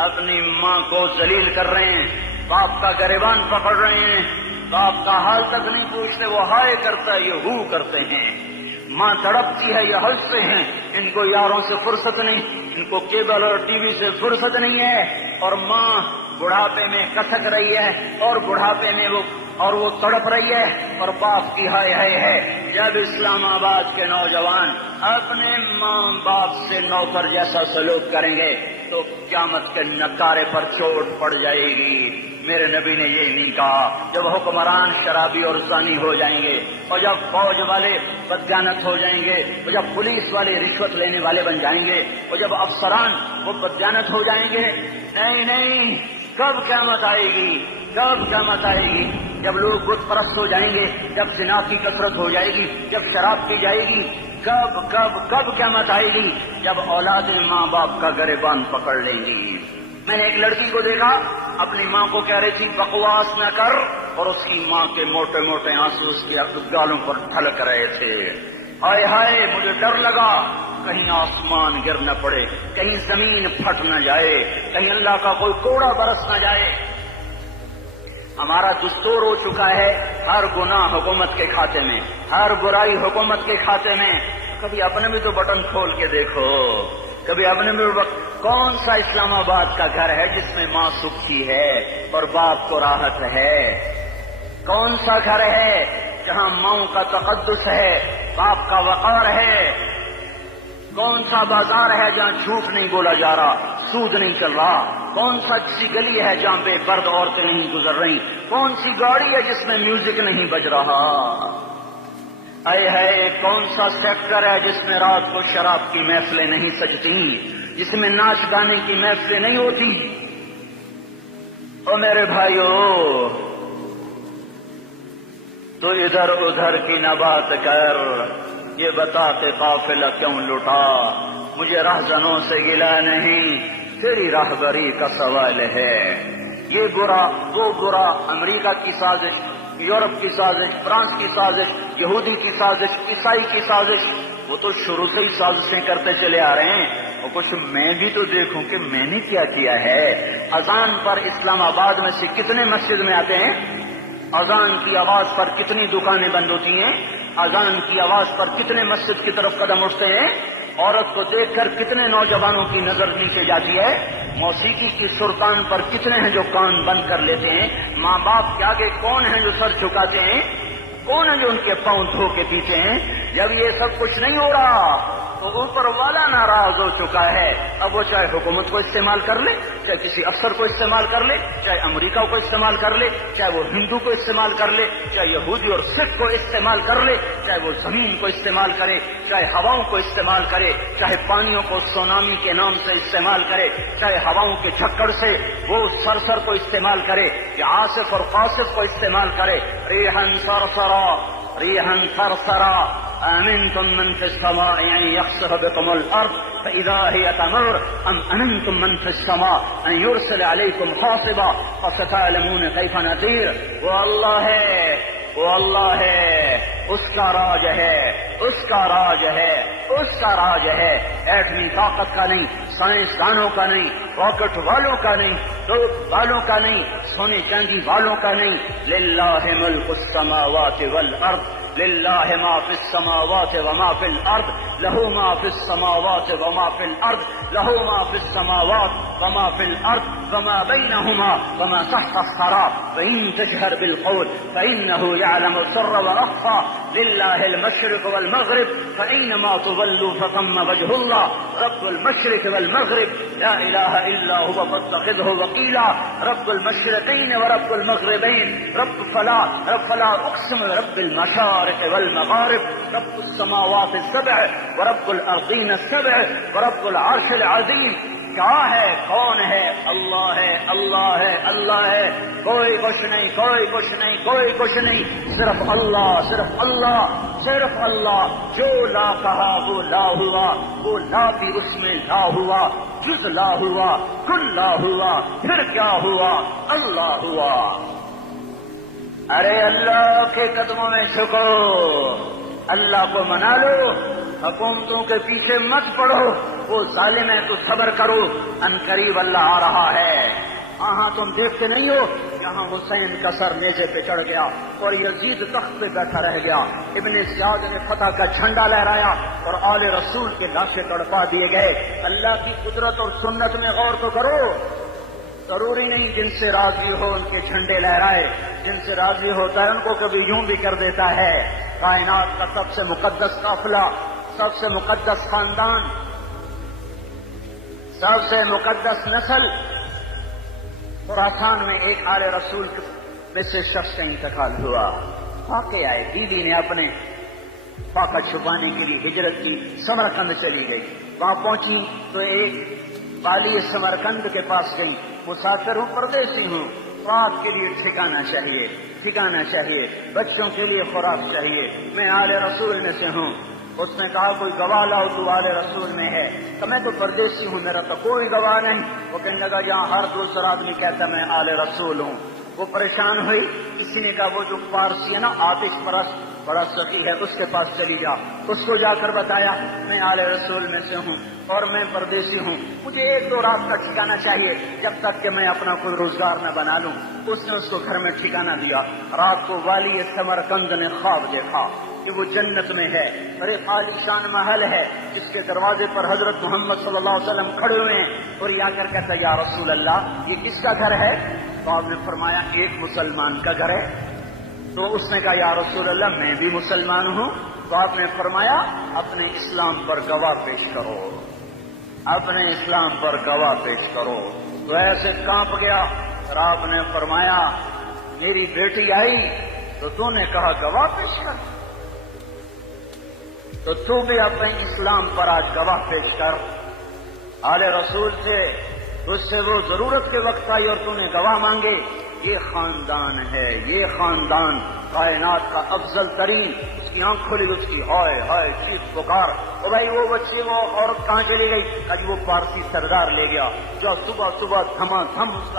اپنی ماں کو ذلیل کر رہے ہیں، باپ کا گریبان پکڑ رہے ہیں، باپ کا حال تک نہیں پوچھتے، وہ ہائے کرتا ہے یہ ہو کرتے ہیں، ماں تڑپتی ہے یہ ہنستے ہیں، ان کو یاروں سے فرصت نہیں، ان کو کیبل اور ٹی وی سے فرصت نہیں ہے، اور ماں بڑھاپے میں کسک رہی ہے اور بڑھاپے میں وہ تڑپ رہی ہے اور باپ کی ہائے ہے۔ جب اسلام آباد کے نوجوان اپنے ماں باپ سے نوکر جیسا سلوک کریں گے تو قیامت کے نکارے پر چوٹ پڑ جائے گی۔ میرے نبی نے یہ نہیں کہا، جب حکمران شرابی اور زانی ہو جائیں گے، اور جب فوج والے بدجانت ہو جائیں گے، اور جب پولیس والے رشوت لینے والے بن جائیں گے، اور جب افسران وہ بدجانت ہو جائیں گے، نہیں، کب قیامت آئے گی؟ جب لوگ بت پرست ہو جائیں گے، جب زنا کی کثرت ہو جائے گی، جب شراب پی جائے گی، کب قیامت آئے گی؟ جب اولادیں ماں باپ کا گریبان پکڑ لیں گی۔ میں نے ایک لڑکی کو دیکھا، اپنی ماں کو کہہ رہی تھی بکواس نہ کر، اور اس کی ماں کے موٹے موٹے آنسو اس کے گالوں پر ڈھلک رہے تھے۔ ہائے مجھے ڈر لگا، کہیں آسمان گر نہ پڑے، کہیں زمین پھٹ نہ جائے، کہیں اللہ کا کوئی کوڑا برس نہ جائے۔ ہمارا دستور ہو چکا ہے ہر گناہ حکومت کے کھاتے میں، ہر برائی حکومت کے کھاتے میں۔ کبھی اپنے بھی تو بٹن کھول کے دیکھو، کبھی اپنے بھی کون سا اسلام آباد کا گھر ہے جس میں ماں سکھی ہے اور باپ کو راحت ہے؟ کون سا گھر ہے جہاں ماں کا تقدس ہے، باپ کا وقار ہے؟ کون سا بازار ہے جہاں جھوٹ نہیں بولا جا رہا، سود نہیں چل رہا؟ کون سا سی گلی ہے جہاں بے پرد عورتیں نہیں گزر رہی؟ کون سی گاڑی ہے جس میں میوزک نہیں بج رہا؟ ہے کون سا سیکٹر ہے جس میں رات کو شراب کی محفلیں نہیں سجتی، جس میں ناچ گانے کی محفلیں نہیں ہوتی؟ او میرے بھائیو، تو ادھر ادھر کی نہ بات کر، یہ بتا کہ قافلہ کیوں لٹا؟ مجھے رہزنوں سے گلا نہیں، تیری راہبری کا سوال ہے۔ یہ برا وہ برا، امریکہ کی سازش، یورپ کی سازش، فرانس کی سازش، یہودی کی سازش، عیسائی کی سازش، وہ تو شروع سے ہی سازشیں کرتے چلے آ رہے ہیں۔ اور کچھ میں بھی تو دیکھوں کہ میں نے کیا کیا ہے۔ اذان پر اسلام آباد میں سے کتنے مسجد میں آتے ہیں؟ اذان کی آواز پر کتنی دکانیں بند ہوتی ہیں، اذان کی آواز پر کتنے مسجد کی طرف قدم اٹھتے ہیں، عورت کو دیکھ کر کتنے نوجوانوں کی نظر نیچے جاتی ہے، موسیقی کی سرکان پر کتنے ہیں جو کان بند کر لیتے ہیں، ماں باپ کے آگے کون ہیں جو سر جھکاتے ہیں، کون ہے جو ان کے پاؤں دھو کے پیتے ہیں۔ جب یہ سب کچھ نہیں ہو رہا تو اوپر والا ناراض ہو چکا ہے، اب وہ چاہے حکومت کو استعمال کر لے، چاہے کسی افسر کو استعمال کر لے، چاہے امریکہ کو استعمال کر لے، چاہے وہ ہندو کو استعمال کر لے، چاہے یہودی اور سکھ کو استعمال کر لے، چاہے وہ زمین کو استعمال کرے، چاہے ہواؤں کو استعمال کرے، چاہے پانیوں کو سونامی کے نام سے استعمال کرے، چاہے ہواؤں کے جھکڑ سے وہ سرسر کو استعمال کرے، یا عاصف اور قاصف کو استعمال کرے، ریحن سرسرا ریحن سرسرا أأمنتم من في السماء أن يخسف بكم الأرض فإذا هي تمر أم أمنتم من في السماء أن يرسل عليكم حاصبا فستعلمون كيف نذير۔ واللہ اس کا راج ہے، اس کا راج ہے، اس کا راج ہے، ایٹمی طاقت کا نہیں، سائنسدانوں کا نہیں، راکٹ والوں کا نہیں، توپ والوں کا نہیں، سونے چاندی والوں کا نہیں، للہ ملک السماوات والارض، للہ ما فی السماوات وما فی الارض، لہو ما فی السماوات وما فی الارض، لہو ما فی السماوات وما فی الارض وما بینہما وما تحت الثری فإن تجہر بالقول فإنہ يعلم السر وأخفى، لله المشرق والمغرب فأينما تولوا فثم وجه الله، رب المشرق والمغرب لا إله إلا هو فاتخذه وكيلا، رب المشرقين ورب المغربين، رب فلا أقسم برب المشارق والمغارب، رب السماوات السبع ورب الأرضين السبع ورب العرش العظيم۔ کیا ہے، کون ہے؟ اللہ ہے، اللہ ہے، اللہ ہے، کوئی کچھ نہیں، کوئی کچھ نہیں، کوئی کچھ نہیں، صرف اللہ، صرف اللہ، صرف اللہ۔ جو لا کہا وہ لا ہوا، وہ لا بھی اس میں لا ہوا، جز لا ہوا، کل لا ہوا، پھر کیا ہوا؟ اللہ ہوا۔ ارے اللہ کے قدموں میں جھکو، اللہ کو منا لو، حکومتوں کے پیچھے مت پڑو، وہ ظالم ہے تو صبر کرو، ان قریب اللہ آ رہا ہے۔ ہاں تم دیکھتے نہیں ہو، یہاں حسین کا سر نیزے پہ چڑھ گیا اور یزید تخت پہ بیٹھا رہ گیا، ابن زیاد نے فتح کا جھنڈا لہرایا اور آل رسول کے لاشیں تڑپا دیے گئے۔ اللہ کی قدرت اور سنت میں غور تو کرو، ضروری نہیں جن سے راضی ہو ان کے جھنڈے لہرائے، جن سے راضی ہوتا ہے ان کو کبھی یوں بھی کر دیتا ہے۔ کائنات کا سب سے مقدس قافلہ، سب سے مقدس خاندان، سب سے مقدس نسل، خراسان میں ایک آل رسول میں سے شخص کا انتقال ہوا، واقع آئے، بیوی نے اپنے پاکا چھپانے کے لیے ہجرت کی، سمرقند چلی گئی، وہاں پہنچی تو ایک والی سمرقند کے پاس گئی، مسافر ہوں، پردیسی ہوں، رات کے لیے ٹھکانا چاہیے، ٹھکانا چاہیے، بچوں کے لیے خوراک چاہیے، میں آل رسول میں سے ہوں۔ اس نے کہا کوئی گواہ لاؤ تو آل رسول میں ہے، تو میں تو پردیسی ہوں، میرا تو کوئی گواہ نہیں۔ وہ کہنے لگا جہاں ہر دوسرا آدمی کہتا میں آل رسول ہوں۔ وہ پریشان ہوئی، کسی نے کہا وہ جو پارسی ہے نا آتش پرست بڑا سخی ہے، اس کے پاس چلی جا، اس کو جا کر بتایا میں آل رسول میں سے ہوں اور میں پردیسی ہوں، مجھے ایک دو رات کا ٹھکانا چاہیے جب تک کہ میں اپنا کوئی روزگار نہ بنا لوں۔ اس نے اس کو گھر میں ٹھکانا دیا۔ رات کو والی سمرقند نے خواب دیکھا کہ وہ جنت میں ہے اور ایک عالی شان محل ہے جس کے دروازے پر حضرت محمد صلی اللہ علیہ وسلم کھڑے ہوئے ہیں، اور یہ آ کر کہتا یا رسول اللہ یہ کس کا گھر ہے؟ تو آپ نے فرمایا ایک مسلمان کا گھر ہے۔ تو اس نے کہا یا رسول اللہ میں بھی مسلمان ہوں۔ تو آپ نے فرمایا اپنے اسلام پر گواہ پیش کرو، اپنے اسلام پر گواہ پیش کرو۔ تو ایسے کانپ گیا، اور آپ نے فرمایا میری بیٹی آئی تو تو نے کہا گواہ پیش کر، تو تو بھی اپنے اسلام پر آج گواہ پیش کر۔ آل رسول سے اس سے وہ ضرورت کے وقت آئی اور تو نے گواہ مانگے۔ یہ خاندان ہے، یہ خاندان کائنات کا افضل ترین۔ اس کی آنکھ کھلی، اس کی ہائے ہائے چیخ پکار، او بھائی وہ بچے وہ عورت کہاں چلی گئی؟ آج وہ پارسی سردار لے گیا جو صبح صبح دھما دھم اس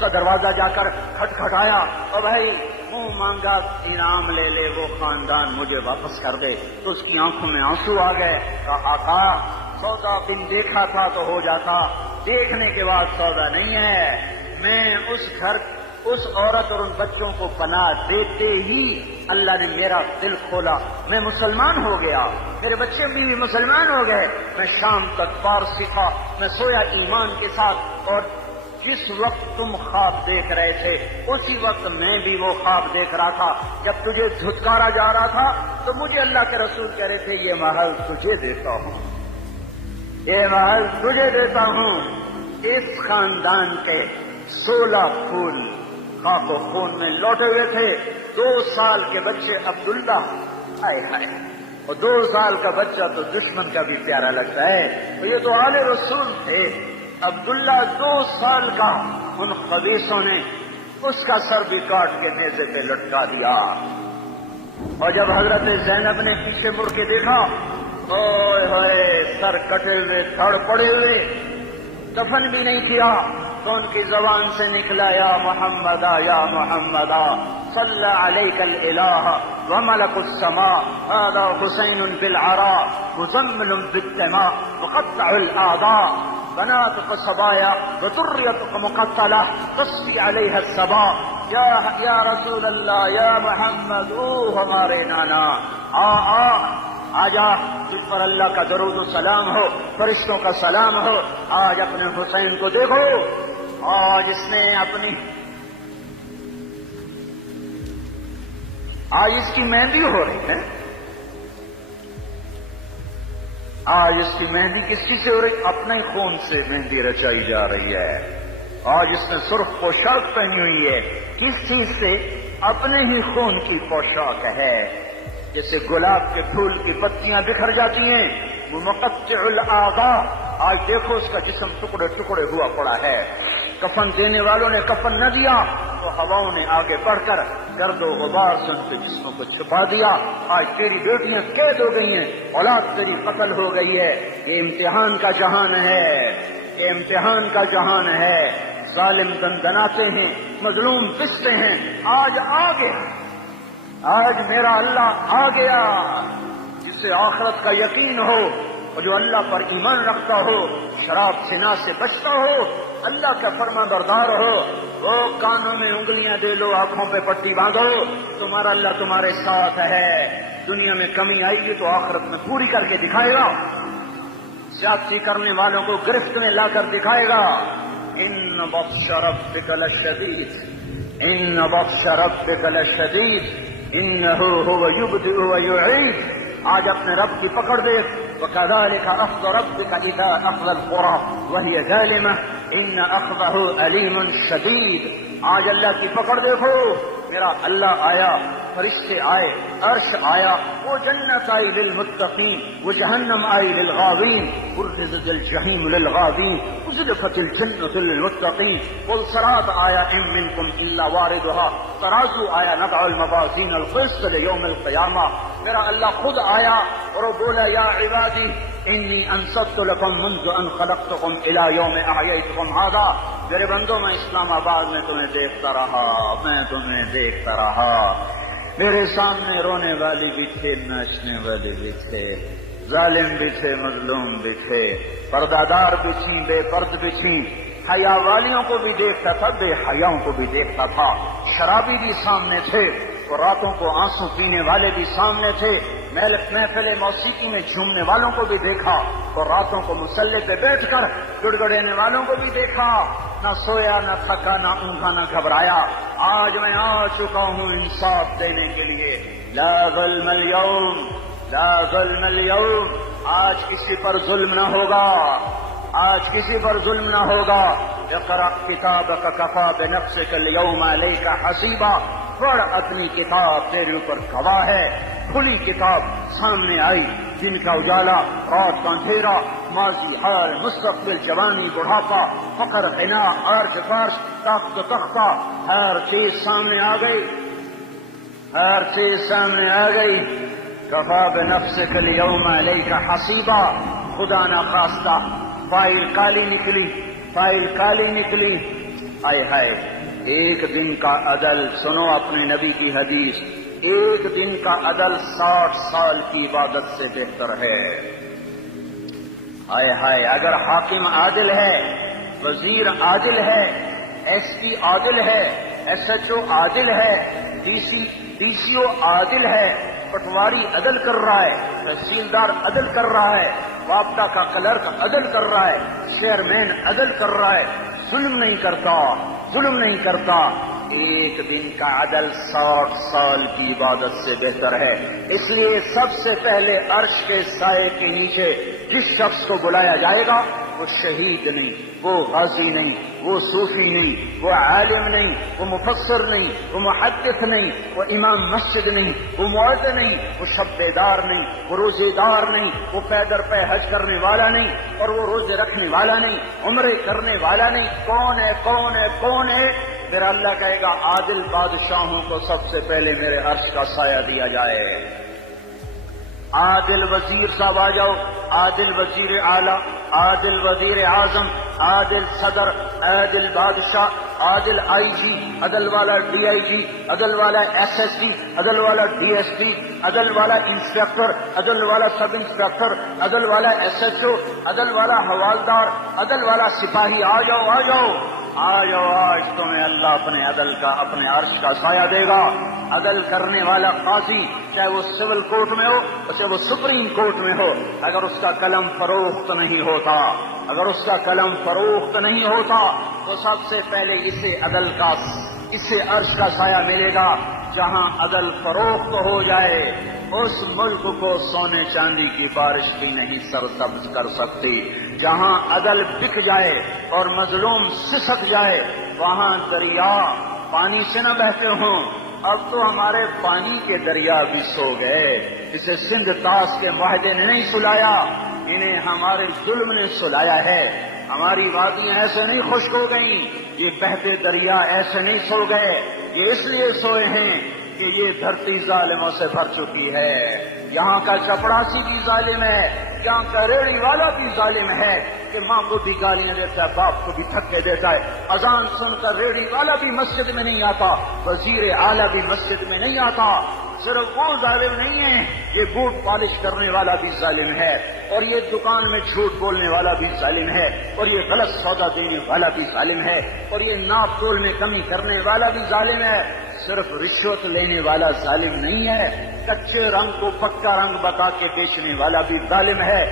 کا دروازہ جا کر کھٹکھٹایا، او بھائی منہ مانگا انعام لے لے، وہ خاندان مجھے واپس کر دے۔ تو اس کی آنکھوں میں آنسو آ گئے۔ کہا آقا سودا بن دیکھا تھا تو ہو جاتا، دیکھنے کے بعد سودا نہیں ہے، میں اس گھر اس عورت اور ان بچوں کو پناہ دیتے ہی اللہ نے میرا دل کھولا، میں مسلمان ہو گیا، میرے بچے بھی مسلمان ہو گئے، میں شام تک فارسی تھا، میں سویا ایمان کے ساتھ، اور جس وقت تم خواب دیکھ رہے تھے اسی وقت میں بھی وہ خواب دیکھ رہا تھا۔ جب تجھے دھتکارا جا رہا تھا تو مجھے اللہ کے رسول کہہ رہے تھے یہ محل تجھے دیتا ہوں، یہ محل تجھے دیتا ہوں۔ اس خاندان کے 16 پھول خاک و خون میں لوٹے ہوئے تھے۔ 2 سال کے بچے عبداللہ، ہائے ہائے، اور 2 سال کا بچہ تو دشمن کا بھی پیارا لگتا ہے، تو یہ تو آل رسول تھے۔ عبداللہ 2 سال کا، ان خبیثوں نے اس کا سر بھی کاٹ کے نیزے پہ لٹکا دیا، اور جب حضرت زینب نے پیچھے مڑ کے دیکھا، اوئے ہوئے، سر کٹے ہوئے، دھڑ پڑے ہوئے، دفن بھی نہیں کیا، تو ان کی زبان سے نکلا یا محمدا یا محمدا صلی علیک الالہ وملک السماء هذا حسین بالعراء مزمل بالدماء مقطع الاعضاء بناتك صبايا وذريتك مقتلة تصفي عليها الصبا یا رسول اللہ یا محمد، او ہمارے نانا، آجا، تجھ پر اللہ کا درود و سلام ہو، فرشتوں کا سلام ہو، آج اپنے حسین کو دیکھو، آج اس نے اپنی، آج اس کی مہندی ہو رہی ہے، آج اس کی مہندی کس چیز سے ہو رہی؟ اپنے خون سے مہندی رچائی جا رہی ہے۔ آج اس نے سرخ پوشاک پہنی ہوئی ہے، کس چیز سے؟ اپنے ہی خون کی پوشاک ہے۔ جیسے گلاب کے پھول کی پتیاں بکھر جاتی ہیں، وہ مقطع الاعضاء، آج دیکھو اس کا جسم ٹکڑے ٹکڑے ہوا پڑا ہے۔ کفن دینے والوں نے کفن نہ دیا تو ہواؤں نے آگے بڑھ کر گرد و غبار سے ان کے جسموں کو چھپا دیا۔ آج تیری بیٹیاں قید ہو گئی ہیں، اولاد تیری قتل ہو گئی ہے۔ یہ امتحان کا جہان ہے، یہ امتحان کا جہان ہے۔ ظالم دندناتے ہیں، مظلوم پستے ہیں، آج آ گیا، آج میرا اللہ آ گیا۔ جسے آخرت کا یقین ہو اور جو اللہ پر ایمان رکھتا ہو، شراب زنا سے بچتا ہو، اللہ کا فرما بردار ہو، وہ کانوں میں انگلیاں دے لو، آنکھوں پہ پٹی باندھو، تمہارا اللہ تمہارے ساتھ ہے۔ دنیا میں کمی آئے گی تو آخرت میں پوری کر کے دکھائے گا، زیادتی کرنے والوں کو گرفت میں لا کر دکھائے گا۔ ان بطش ربک لشدید، ان بطش ربک لشدید انہ هو یبدئ ویعید۔ آج اپنے رب کی پکڑ دیکھ، وَكَذَلِكَ أَخْذُ رَبِّكَ إِذَا أَخْذَ الْقُرَىٰ وَهِيَ ظَالِمَةٌ إِنَّ أَخْذَهُ أَلِيمٌ شَدِيدٌ۔ آج اللہ کی پکڑ دیکھو، میرا اللہ آیا، فرشتے آئے، عرش آیا، وہ جنت آئی للمتقین، وہ جہنم آئی للغاوین، برزت الجحیم للغاوین، ازلفت الجنت للمتقین، والصراط آیا ان منکم الا واردها، ترازو آیا، نضع الموازین القسط لیوم القیامہ۔ میرا اللہ خود آیا اور وہ بولا یا عبادی انی انصت لکم منذ ان خلقتکم الى یوم احییتکم ھذا۔ میرے بندوں، میں اسلام آباد میں تمہیں دیکھتا رہا، میں تمہیں دیکھتا رہا، میرے سامنے رونے والی بھی تھے، ناچنے والے بھی تھے، ظالم بھی تھے، مظلوم بھی تھے، پردادار بھی تھیں، بے پرد بھی تھیں، حیا والیوں کو بھی دیکھتا تھا، بے حیاؤں کو بھی دیکھتا تھا، شرابی بھی سامنے تھے اور راتوں کو آنسو پینے والے بھی سامنے تھے، محفل موسیقی میں جھومنے والوں کو بھی دیکھا اور راتوں کو مصلی پہ بیٹھ کر گڑگڑانے والوں کو بھی دیکھا۔ نہ سویا، نہ تھکا، نہ اونگا، نہ گھبرایا۔ آج میں آ چکا ہوں انصاف دینے کے لیے۔ لا ظلم اليوم، لا ظلم اليوم، آج کسی پر ظلم نہ ہوگا، آج کسی پر ظلم نہ ہوگا۔ اقرأ کتابک کفی بنفسک اليوم علیک حسیبا، پڑھ اپنی کتاب، تیرے اوپر گواہ ہے۔ کھلی کتاب سامنے آئی، دن کا اجالا، رات کا اندھیرا، ماضی، حال، مستقبل، جوانی، بڑھاپا، فقر، غنا، عرض، فرش، تخت و تختہ، ہر چیز سامنے آ گئی، ہر چیز سامنے آ گئی۔ کفی بنفسک اليوم علیک حسیبا، خدا نہ خواستہ فائل کالی نکلی، فائل کالی نکلی۔ ہائے ہائے، ایک دن کا عدل، سنو اپنے نبی کی حدیث، ایک دن کا عدل 60 سال کی عبادت سے بہتر ہے۔ ہائے ہائے، اگر حاکم عادل ہے، وزیر عادل ہے، ایس پی عادل ہے، SHO عادل ہے، DCO عادل ہے، پٹواری عدل کر رہا ہے، تحصیلدار عدل کر رہا ہے، وابطہ کا کلرک عدل کر رہا ہے، چیئرمین عدل کر رہا ہے، ظلم نہیں کرتا، ظلم نہیں کرتا۔ ایک دن کا عدل 60 سال کی عبادت سے بہتر ہے۔ اس لیے سب سے پہلے عرش کے سائے کے نیچے جس شخص کو بلایا جائے گا وہ شہید نہیں، وہ غازی نہیں، وہ صوفی نہیں، وہ عالم نہیں، وہ مفسر نہیں، وہ محدث نہیں، وہ امام مسجد نہیں، وہ مؤذن نہیں، وہ شبدار نہیں، وہ روزے دار نہیں، وہ پیدر پہ حج کرنے والا نہیں، اور وہ روزے رکھنے والا نہیں، عمرے کرنے والا نہیں۔ کون ہے؟ کون ہے؟ کون ہے؟ میرا اللہ کہے گا عادل بادشاہوں کو سب سے پہلے میرے عرش کا سایہ دیا جائے۔ عادل وزیر صاحب آ جاؤ، عادل وزیر اعلیٰ، عادل وزیر اعظم، عادل صدر، عادل بادشاہ، عادل IG، عدل والا DIG، عدل والا SSP، عدل والا DSP، عدل والا انسپیکٹر، عدل والا سب انسپیکٹر، عدل والا SHO، عدل والا حوالدار، عدل والا سپاہی۔ آ جاؤ آ جاؤ آ جاؤ، آج تمہیں اللہ اپنے عدل کا، اپنے عرش کا سایہ دے گا۔ عدل کرنے والا قاضی چاہے وہ سول کورٹ میں ہو، چاہے وہ سپریم کورٹ میں ہو، اگر اس کا قلم فروخت نہیں ہوتا، اگر اس کا قلم فروخت نہیں ہوتا تو سب سے پہلے اسے عرش کا سایہ ملے گا۔ جہاں عدل فروخت ہو جائے اس ملک کو سونے چاندی کی بارش بھی نہیں سرسبز کر سکتی۔ جہاں عدل بک جائے اور مظلوم سسک جائے وہاں دریا پانی سے نہ بہتے ہوں۔ اب تو ہمارے پانی کے دریا بھی سو گئے، اسے سندھ طاس کے معاہدے نے نہیں سلایا، انہیں ہمارے ظلم نے سلایا ہے۔ ہماری وادیاں ایسے نہیں خشک ہو گئیں، یہ بہتے دریا ایسے نہیں سو گئے، یہ اس لیے سوئے ہیں کہ یہ دھرتی ظالموں سے بھر چکی ہے۔ یہاں کا چپڑاسی بھی ظالم ہے، یہاں کا ریڑھی والا بھی ظالم ہے کہ ماں کو بھی گالیاں دیتا ہے، باپ کو بھی دھکے دیتا ہے۔ اذان سن کر ریڑھی والا بھی مسجد میں نہیں آتا، وزیر اعلیٰ بھی مسجد میں نہیں آتا۔ صرف وہ ظالم نہیں ہے، یہ بوٹ پالش کرنے والا بھی ظالم ہے، اور یہ دکان میں جھوٹ بولنے والا بھی ظالم ہے، اور یہ غلط سودا دینے والا بھی ظالم ہے، اور یہ ناپ تول میں کمی کرنے والا بھی ظالم ہے۔ صرف رشوت لینے والا ظالم نہیں ہے، کچے رنگ کو پکا رنگ بتا کے بیچنے والا بھی ظالم ہے،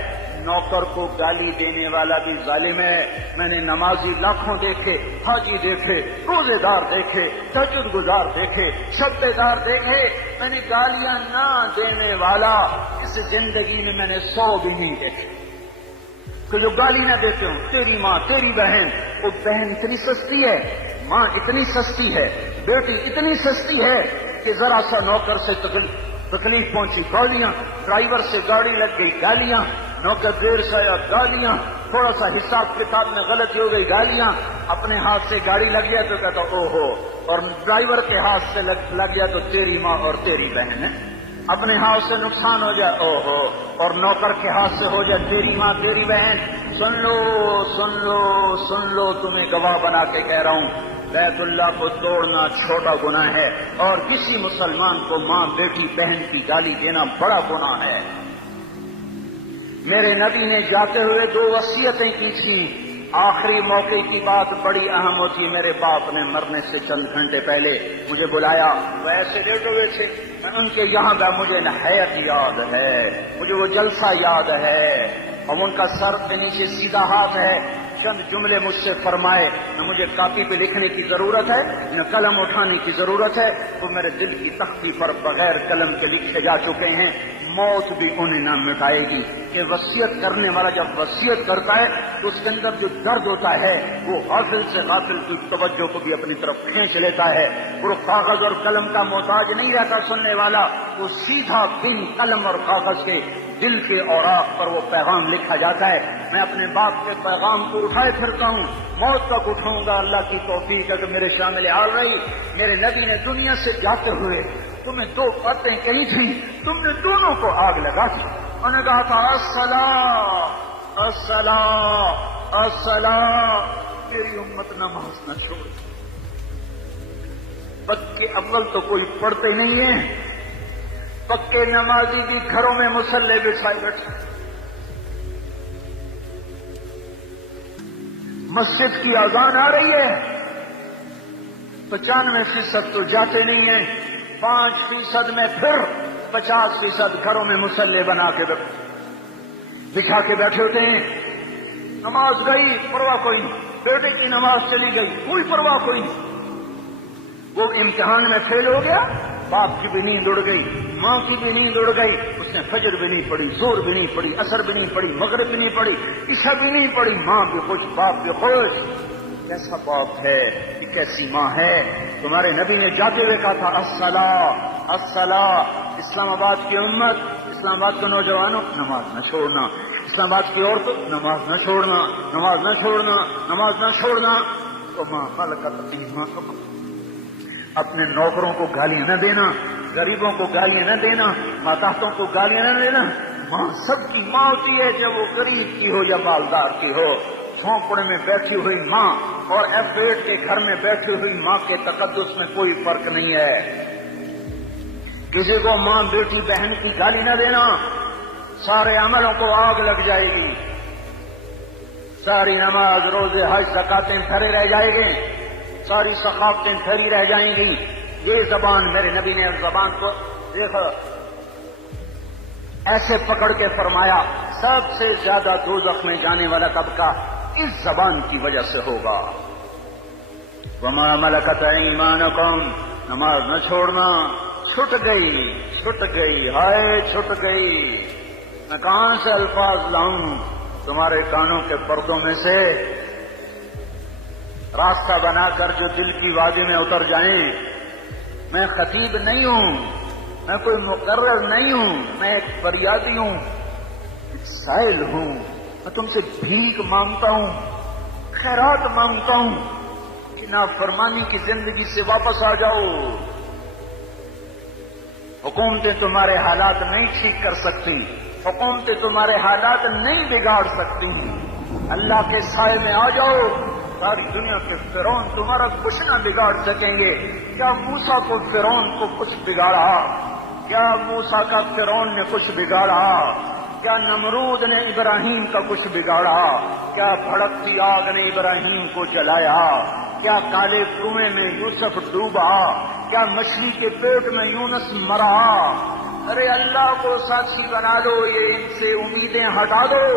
نوکر کو گالی دینے والا بھی ظالم ہے۔ میں نے نمازی لاکھوں دیکھے، حاجی دیکھے، روزے دار دیکھے، تہجد گزار دیکھے، شبے دار دیکھے، میں نے گالیاں نہ دینے والا اس زندگی میں نے 100 بھی نہیں دیکھے کہ جو گالی نہ دیتے ہوں۔ تیری ماں، تیری بہن، وہ بہن اتنی سستی ہے، ماں اتنی سستی ہے، بیٹی اتنی سستی ہے کہ ذرا سا نوکر سے تکلیف پہنچی گالیاں، ڈرائیور سے گاڑی لگ گئی گالیاں، نوکر دیر سے آیا گالیاں، تھوڑا سا حساب کتاب میں غلطی ہو گئی گالیاں، اپنے ہاتھ سے گاڑی لگ گیا تو کہتا او ہو، اور ڈرائیور کے ہاتھ سے لگ گیا تو تیری ماں اور تیری بہن ہے۔ اپنے ہاتھ سے نقصان ہو جائے او ہو، اور نوکر کے ہاتھ سے ہو جائے تیری ماں تیری بہن۔ سن لو سن لو سن لو، تمہیں گواہ بنا کے کہہ رہا ہوں، بیت اللہ کو توڑنا چھوٹا گناہ ہے، اور کسی مسلمان کو ماں بیٹی بہن کی گالی دینا بڑا گناہ ہے۔ میرے نبی نے جاتے ہوئے 2 وصیتیں کی تھیں، آخری موقع کی بات بڑی اہم ہوتی ہے۔ میرے باپ نے مرنے سے چند گھنٹے پہلے مجھے بلایا، وہ ایسے لیٹے ہوئے تھے، میں ان کے یہاں گیا، مجھے نہایت یاد ہے، مجھے وہ جلسہ یاد ہے، اور ان کا سر کے نیچے سیدھا ہاتھ ہے۔ چند جملے مجھ سے فرمائے، نہ مجھے کاپی پہ لکھنے کی ضرورت ہے نہ قلم اٹھانے کی ضرورت ہے، وہ میرے دل کی تختی پر بغیر قلم کے لکھے جا چکے ہیں، موت بھی انہیں نہ مٹائے گی۔ کہ وصیت کرنے والا جب وصیت کرتا ہے تو اس کے اندر جو درد ہوتا ہے وہ غافل سے غافل کی توجہ کو بھی اپنی طرف کھینچ لیتا ہے، وہ کاغذ اور قلم کا محتاج نہیں رہتا سننے والا، وہ سیدھا بن قلم اور کاغذ کے دل کے اوراق پر وہ پیغام لکھا جاتا ہے۔ میں اپنے باپ کے پیغام کو اٹھائے پھرتا ہوں، موت تک اٹھاؤں گا، اللہ کی توفیق ہے کہ میرے شامل حال رہی۔ میرے نبی نے دنیا سے جاتے ہوئے تمہیں 2 باتیں کہی تھی، تم نے دونوں کو آگ لگا دی۔ انہوں نے کہا تھا الصلاۃ الصلاۃ الصلاۃ، میری امت نماز نہ چھوڑ۔ پکے اول تو کوئی پڑھتے نہیں ہے، پکے نمازی بھی گھروں میں مصلے بچھائے بیٹھے، مسجد کی اذان آ رہی ہے، 95% تو جاتے نہیں ہیں، 5% میں پھر 50% گھروں میں مسلح بنا کے بچھا کے بیٹھے ہوتے ہیں. نماز گئی پرواہ کوئی نہیں، بیٹے کی نماز چلی گئی کوئی پرواہ کوئی نہیں. وہ امتحان میں فیل ہو گیا، باپ کی بھی نیند اڑ گئی، ماں کی بھی نیند اڑ گئی، اس نے فجر بھی نہیں پڑھی، زور بھی نہیں پڑھی، عصر بھی نہیں پڑھی، مغرب بھی نہیں پڑھی، عشاء بھی نہیں پڑھی. ماں بھی خوش باپ بھی خوش. کیسا باپ ہے، یہ کیسی ماں ہے. تمہارے نبی نے جاتے ہوئے کہا تھا الصلاۃ الصلاۃ. اسلام آباد کی امت، اسلام آباد کے نوجوانوں نماز نہ چھوڑنا، اسلام آباد کی عورتوں نماز نہ چھوڑنا، نماز نہ چھوڑنا، نماز نہ چھوڑنا. تو ماں ملکت ایمانکم، اپنے نوکروں کو گالیاں نہ دینا، غریبوں کو گالیاں نہ دینا، ماتحتوں کو گالیاں نہ دینا. ماں سب کی ماں ہوتی ہے، چاہے وہ غریب کی ہو یا مالدار کی ہو. جھونپڑے میں بیٹھی ہوئی ماں اور F8 کے گھر میں بیٹھی ہوئی ماں کے تقدس میں کوئی فرق نہیں ہے. کسی کو ماں بیٹی بہن کی گالی نہ دینا، سارے عملوں کو آگ لگ جائے گی. ساری نماز روزے حج زکاتیں دھرے رہ جائیں گے، ساری ثقافتیں دھری رہ جائیں گی. یہ زبان میرے نبی نے اس زبان کو دیکھو ایسے پکڑ کے فرمایا سب سے زیادہ دوزخ میں جانے والا طبقہ اس زبان کی وجہ سے ہوگا. وما ملکت ایمانکم، نماز نہ چھوڑنا. چھٹ گئی ہائے چھٹ گئی. میں کہاں سے الفاظ لاؤں تمہارے کانوں کے پردوں میں سے، راستہ بنا کر جو دل کی وادی میں اتر جائیں. میں خطیب نہیں ہوں، میں کوئی مقرر نہیں ہوں، میں ایک فریادی ہوں، ایک سائل ہوں. میں تم سے بھیک مانگتا ہوں، خیرات مانگتا ہوں کہ نافرمانی کی زندگی سے واپس آ جاؤ. حکومتیں تمہارے حالات نہیں ٹھیک کر سکتی، حکومتیں تمہارے حالات نہیں بگاڑ سکتی. اللہ کے سائے میں آ جاؤ. ساری دنیا کے فرعون تمہارا کچھ نہ بگاڑ سکیں گے. کیا موسیٰ کو فرعون کو کچھ بگاڑا؟ کیا موسیٰ کا فرعون نے کچھ بگاڑا؟ کیا نمرود نے ابراہیم کا کچھ بگاڑا؟ کیا بھڑکتی آگ نے ابراہیم کو جلایا؟ کیا کالے کنویں میں یوسف ڈوبا؟ کیا مچھلی کے پیٹ میں یونس مرا؟ ارے اللہ کو ساکھی بنا دو، یہ ان سے امیدیں ہٹا دو.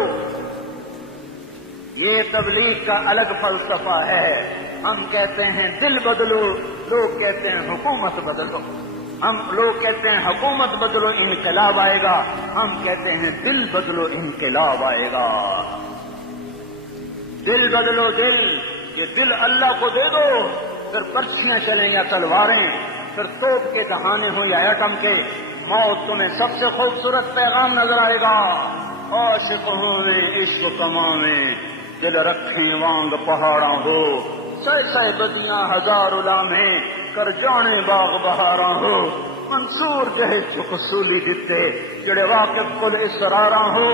یہ تبلیغ کا الگ فلسفہ ہے. ہم کہتے ہیں دل بدلو، لوگ کہتے ہیں حکومت بدلو. ہم لوگ کہتے ہیں حکومت بدلو انقلاب آئے گا، ہم کہتے ہیں دل بدلو انقلاب آئے گا. دل بدلو دل، یہ دل اللہ کو دے دو. پھر پرچیاں چلیں یا تلواریں، پھر توپ کے دہانے ہوں یا ایٹم کے، موت تمہیں سب سے خوبصورت پیغام نظر آئے گا. عاشق ہوئے عشق کماویں، دل رکھیں وانگ پہاڑاں ہو. سہ سہ بدیاں ہزار لامیں، کر جانے باغ بہاراں ہو. منصور جہے چکسولی دتے، جڑے واقف کل اسراراں ہو.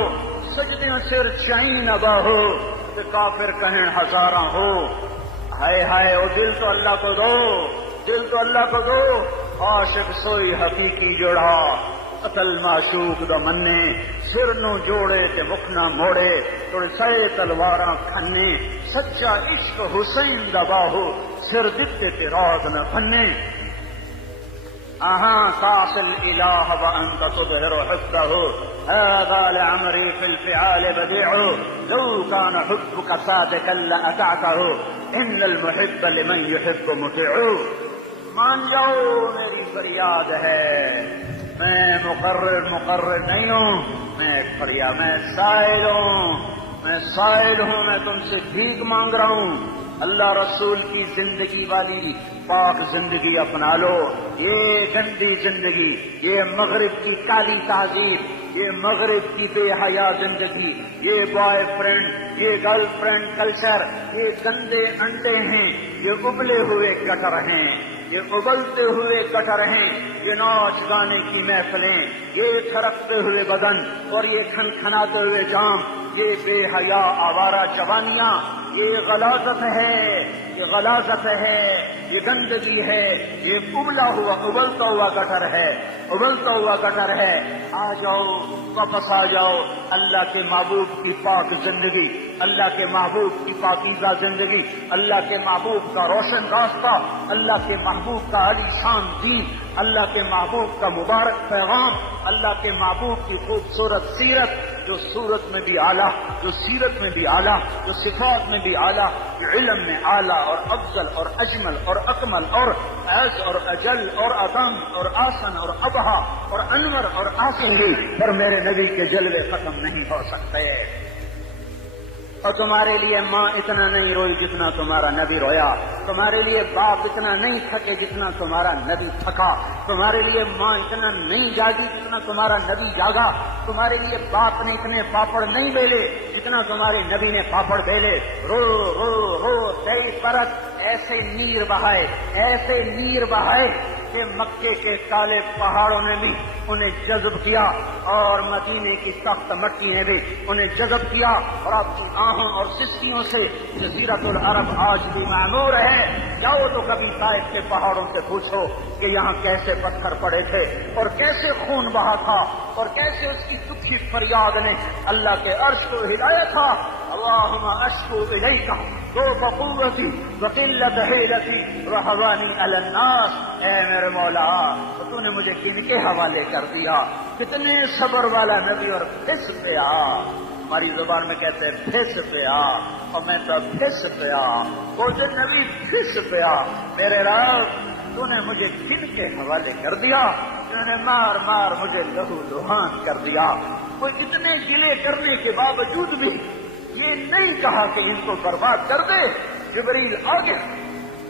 سجدیاں سر چائیں نبا ہو، کہ کافر کہیں ہزاراں ہو. ہائے ہائے او دل تو اللہ کو دو، دل تو اللہ کو دو. عاشق سوئی حقیقی جوڑا، قتل معشوق دا مننے. سر نو جوڑے تے مکھ نہ موڑے، تھوڑے سائے تلواراں کھنے. سچا عشق حسین دا باہو، سر دتے تے راز نہ کھنے. تعصي الإله وأنت تظهر حبه، هذا لعمري في الفعال بديع. لو كان حبك صادقا لأطعته، إن المحب لمن يحب مطيع. مان جاؤ میری فریاد ہے، میں مقرر نہیں ہوں، میں فریاد، میں سائل ہوں، میں تم سے بھیک مانگ رہا ہوں. اللہ رسول کی زندگی والی پاک زندگی اپنا لو. یہ گندی زندگی، یہ مغرب کی کالی تہذیب، یہ مغرب کی بے حیا زندگی، یہ بوائے فرینڈ، یہ گرل فرینڈ کلچر، یہ گندے انڈے ہیں، یہ ابلے ہوئے کٹر ہیں، یہ ابلتے ہوئے کٹر ہیں. یہ ناچ گانے کی محفلیں، یہ تھرکتے ہوئے بدن اور یہ کھنکھناتے ہوئے جام، یہ بے حیا آوارہ جوانیاں، یہ غلاظت ہے، یہ غلاظت ہے. یہ گندگی ہے، یہ ابلتا ہوا گٹر ہے، ابلتا ہوا گٹر ہے. آ جاؤ، واپس آ جاؤ. اللہ کے محبوب کی پاک زندگی، اللہ کے محبوب کی پاکیزہ زندگی، اللہ کے محبوب کا روشن راستہ، اللہ کے محبوب کا علی شان دین، اللہ کے محبوب کا مبارک پیغام، اللہ کے محبوب کی خوبصورت سیرت، جو صورت میں بھی اعلیٰ، جو سیرت میں بھی اعلیٰ، جو صفات میں بھی اعلیٰ، جو علم میں اعلیٰ اور افضل اور اجمل اور اکمل اور ایس اور اجل اور ادم اور آسن اور ابہا اور انور اور آسنی، پر میرے نبی کے جلوے ختم نہیں ہو سکتے. اور تمہارے لیے ماں اتنا نہیں روئی جتنا تمہارا نبی رویا، تمہارے لیے باپ اتنا نہیں تھکے جتنا تمہارا نبی تھکا، تمہارے لیے ماں اتنا نہیں جاگی جتنا تمہارا نبی جاگا، تمہارے لیے باپ نے اتنے پاپڑ نہیں بیلے جتنا تمہارے نبی نے پاپڑ بیلے. رو رو رو تیری پرت ایسے نیر بہائے، ایسے نیر بہائے کہ مکے کے کالے پہاڑوں نے بھی انہیں جذب کیا اور مدینے کی سخت مٹی نے بھی انہیں جذب کیا، اور آپ کی آہوں اور سسکیوں سے جزیرۃ العرب آج بھی معمور ہے. جاؤ تو کبھی طائف کے پہاڑوں سے پوچھو کہ یہاں کیسے پتھر پڑے تھے اور کیسے خون بہا تھا اور کیسے اس کی دکھی فریاد نے اللہ کے عرش کو ہلایا تھا. اللہم اشکو الیک ضعف قوتی وقلت حیلتی وہوانی علی الناس. اے میرے مولا، تو نے مجھے کن کے حوالے کر دیا؟ کتنے صبر والا نبی، اور پھس پیا. ہماری زبان میں کہتے ہیں پھس پیا، اور میں تو پھس پیا. وہ جو نبی پھس پیا، میرے رب تو نے مجھے کن کے حوالے کر دیا؟ تو نے مار مار مجھے لہو لہان کر دیا. وہ اتنے گلے کرنے کے باوجود بھی یہ نہیں کہا کہ ان کو برباد کر دے. جبریل آ گیا،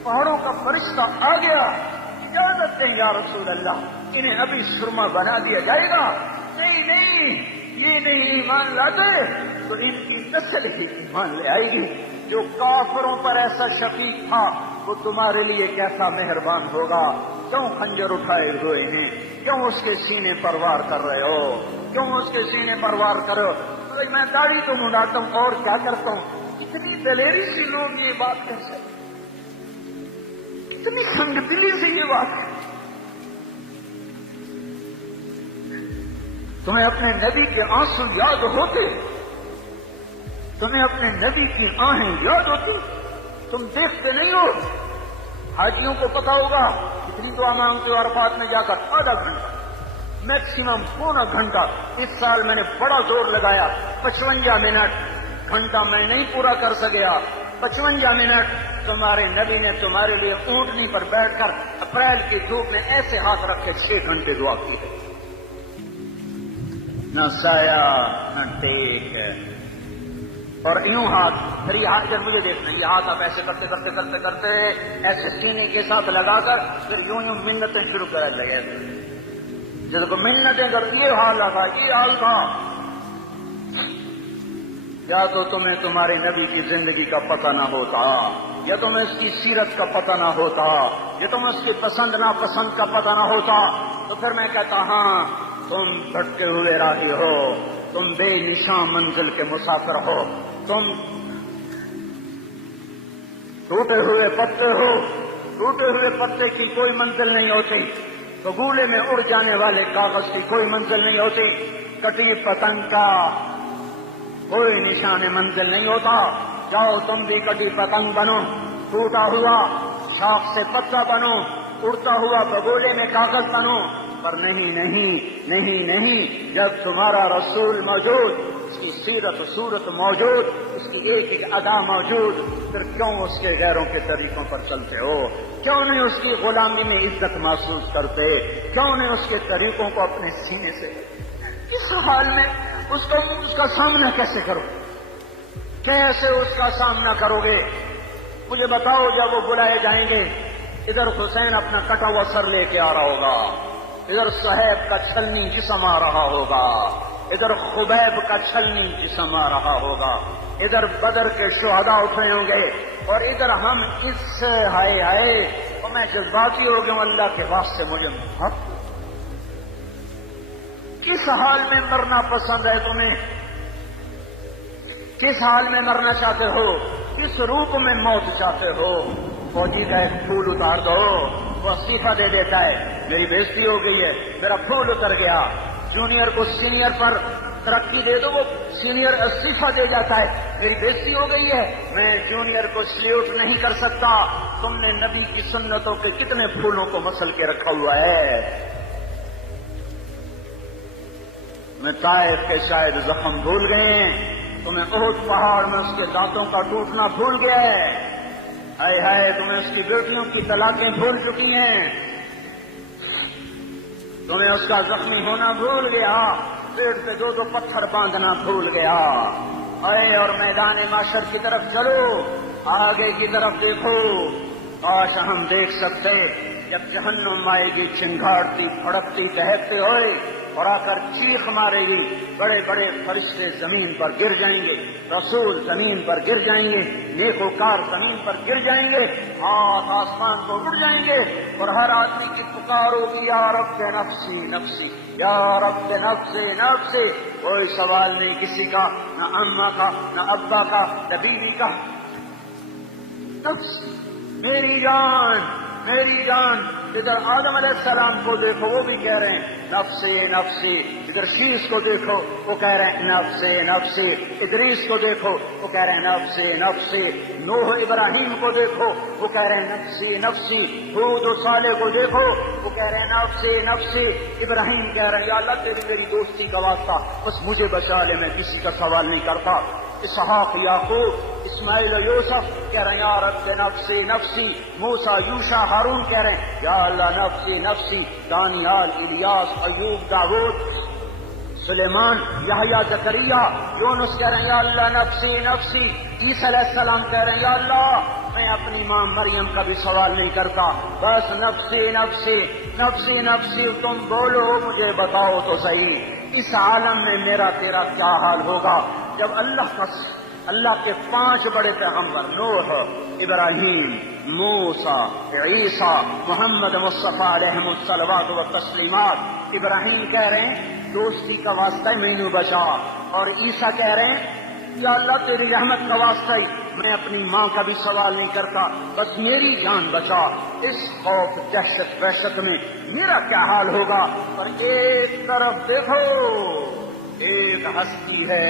پہاڑوں کا فرشتہ آ گیا، اجازت دیں یا رسول اللہ، انہیں ابھی سرما بنا دیا جائے گا. نہیں نہیں، یہ نہیں ایمان لاتے تو ان کی نسل ہی ایمان لے آئے گی. جو کافروں پر ایسا شفیق تھا وہ تمہارے لیے کیسا مہربان ہوگا. کیوں خنجر اٹھائے ہوئے ہیں؟ کیوں اس کے سینے پر وار کر رہے ہو؟ کیوں اس کے سینے پر وار کر رہے ہو؟ میں داڑھی تو منڈاتا ہوں اور کیا کرتا ہوں. اتنی دلیری سے لوگ یہ بات کر سکتے، اتنی سنگ دلی سے یہ بات. تمہیں اپنے نبی کے آنسو یاد ہوتے؟ تمہیں اپنے نبی کی آہیں یاد ہوتی؟ تم دیکھتے نہیں ہو؟ حاجیوں کو پتا ہوگا کتنی دعا مانگتے ہو عرفات میں جا کر؟ آدھا گھنٹہ، میکسیمم پونا گھنٹہ. اس سال میں نے بڑا زور لگایا، 55 منٹ. گھنٹہ میں نہیں پورا کر سکیا، 55 منٹ تمہارے نبی نے تمہارے لیے اونٹنی پر بیٹھ کر اپریل کی دھوپ میں ایسے ہاتھ رکھ کے 6 گھنٹے دعا کی ہے. نہ سایہ نہ ٹیک ہے، اور یوں ہاتھ. پھر یہ ہاتھ جب مجھے دیکھنا، یہ ہاتھ آپ ایسے کرتے کرتے کرتے کرتے ایسے سینے کے ساتھ لگا کر پھر یوں یوں منتیں شروع کر لگے. جب کو منتیں کر یہ حال تھا، یہ حال تھا. یا تو تمہیں تمہارے نبی کی زندگی کا پتہ نہ ہوتا، یا تمہیں اس کی سیرت کا پتہ نہ ہوتا، یا تمہیں اس کی پسند ناپسند کا پتہ نہ ہوتا. تو پھر میں کہتا ہاں تم بھٹکے ہوئے راہی ہو، تم بے نشان منزل کے مسافر ہو، تم ٹوٹے ہوئے پتے ہو. ٹوٹے ہوئے پتے کی کوئی منزل نہیں ہوتی، تو گولے میں اڑ جانے والے کاغذ کی کوئی منزل نہیں ہوتی، کٹی پتنگ کا کوئی نشان منزل نہیں ہوتا. جاؤ تم بھی کٹی پتنگ بنو، ٹوٹا ہوا شاخ سے پتا بنو، اڑتا ہوا بگولے میں کاغذ بنو. پر نہیں نہیں نہیں نہیں، جب تمہارا رسول موجود، اس کی سیرت و صورت موجود، اس کی ایک ایک ادا موجود، پھر کیوں اس کے غیروں کے طریقوں پر چلتے ہو؟ کیوں نہیں اس کی غلامی میں عزت محسوس کرتے؟ کیوں نہیں اس کے طریقوں کو اپنے سینے سے؟ اس حال میں اس کا سامنا کیسے کرو؟ کیسے اس کا سامنا کرو گے؟ مجھے بتاؤ. جب وہ بلائے جائیں گے، ادھر حسین اپنا کٹا ہوا سر لے کے آ رہا ہوگا، ادھر صہیب کا چھلنی جسم آ رہا ہوگا، ادھر خبیب کا چھلنی جسم آ رہا ہوگا، ادھر بدر کے شہداء اٹھے ہوں گے، اور ادھر ہم اس ہائے ہائے. اور میں جذباتی ہو گیا ہوں، اللہ کے واسطے مجھے کس حال میں مرنا پسند ہے تمہیں؟ کس حال میں مرنا چاہتے ہو؟ کس روپ میں موت چاہتے ہو؟ فوجی کا ایک پھول اتار دو، وہ استعفیٰ دے دیتا ہے، میری بےزتی ہو گئی ہے، میرا پھول اتر گیا۔ جونیئر کو سینئر پر ترقی دے دو، وہ سینئر استعفیٰ دے جاتا ہے، میری بےزتی ہو گئی ہے، میں جونیئر کو سلیوٹ نہیں کر سکتا۔ تم نے نبی کی سنتوں کے کتنے پھولوں کو مسل کے رکھا ہوا ہے۔ میں طائف کے شاید زخم بھول گئے ہیں، تمہیں احد پہاڑ میں اس کے دانتوں کا ٹوٹنا بھول گیا ہے، ہائے ہائے تمہیں اس کی بیٹیوں کی طلاقیں بھول چکی ہیں، تمہیں اس کا زخمی ہونا بھول گیا، پیٹ پہ دو پتھر باندھنا بھول گیا۔ اے اور میدان معاشر کی طرف چلو، آگے کی طرف دیکھو، کاش ہم دیکھ سکتے جب جہنم آئے گی چنگاڑتی پھڑکتی دہکتے ہوئے اور آ کر چیخ مارے گی، بڑے بڑے فرشتے زمین پر گر جائیں گے، رسول زمین پر گر جائیں گے، نیکوکار زمین پر گر جائیں گے، ہاتھ آسمان کو اڑ جائیں گے، اور ہر آدمی کی پکار ہوگی یا رب نفسی نفسی، یا رب نفسی نفسی۔ کوئی سوال نہیں کسی کا، نہ اماں کا، نہ ابا کا، نہ بیوی کا، نفسی میری جان میری جان۔ ادھر آدم علیہ السلام کو دیکھو، وہ بھی کہہ رہے ہیں نفسی نفسی، ادھر شیش کو دیکھو وہ کہہ رہے ہیں نفسی نفسی، ادریس کو دیکھو وہ کہہ رہے ہیں نفسی نفسی، نوح ابراہیم کو دیکھو وہ کہہ رہے ہیں نفسی نفسی، ہود و صالح کو دیکھو وہ کہہ رہے ہیں نفسی نفسی، ابراہیم کہہ رہے ہیں یا اللہ تیری میری دوستی کا واسطہ بس مجھے بچا لے، میں کسی کا سوال نہیں کرتا۔ اسحاق یعقوب اسماعیل و یوسف کہہ رہے ہیں یا رب نفسی نفسی، موسیٰ یوشع ہارون کہہ رہے ہیں یا اللہ نفسی نفسی، دانیال الیاس ایوب داؤد سلیمان یحییٰ زکریا یونس کہہ رہے ہیں یا اللہ نفسی نفسی، عیسیٰ علیہ السلام کہہ رہے ہیں یا اللہ میں اپنی ماں مریم کا بھی سوال نہیں کرتا، بس نفسی نفسی نفسی نفسی، تم بولو مجھے بتاؤ تو صحیح اس عالم میں میرا تیرا کیا حال ہوگا جب اللہ کے 5 بڑے پیغمبر نوح، ابراہیم، موسیٰ، عیسیٰ، محمد مصطفیٰ علیہ الصلوات و تسلیمات، ابراہیم کہہ رہے ہیں دوستی کا واسطہ مینو بچا، اور عیسیٰ کہہ رہے ہیں یا اللہ تیری رحمت کا واسطہ ہی میں اپنی ماں کا بھی سوال نہیں کرتا، بس میری جان بچا۔ اس خوف دہشت وحشت میں میرا کیا حال ہوگا؟ اور ایک طرف دیکھو ایک ہستی ہے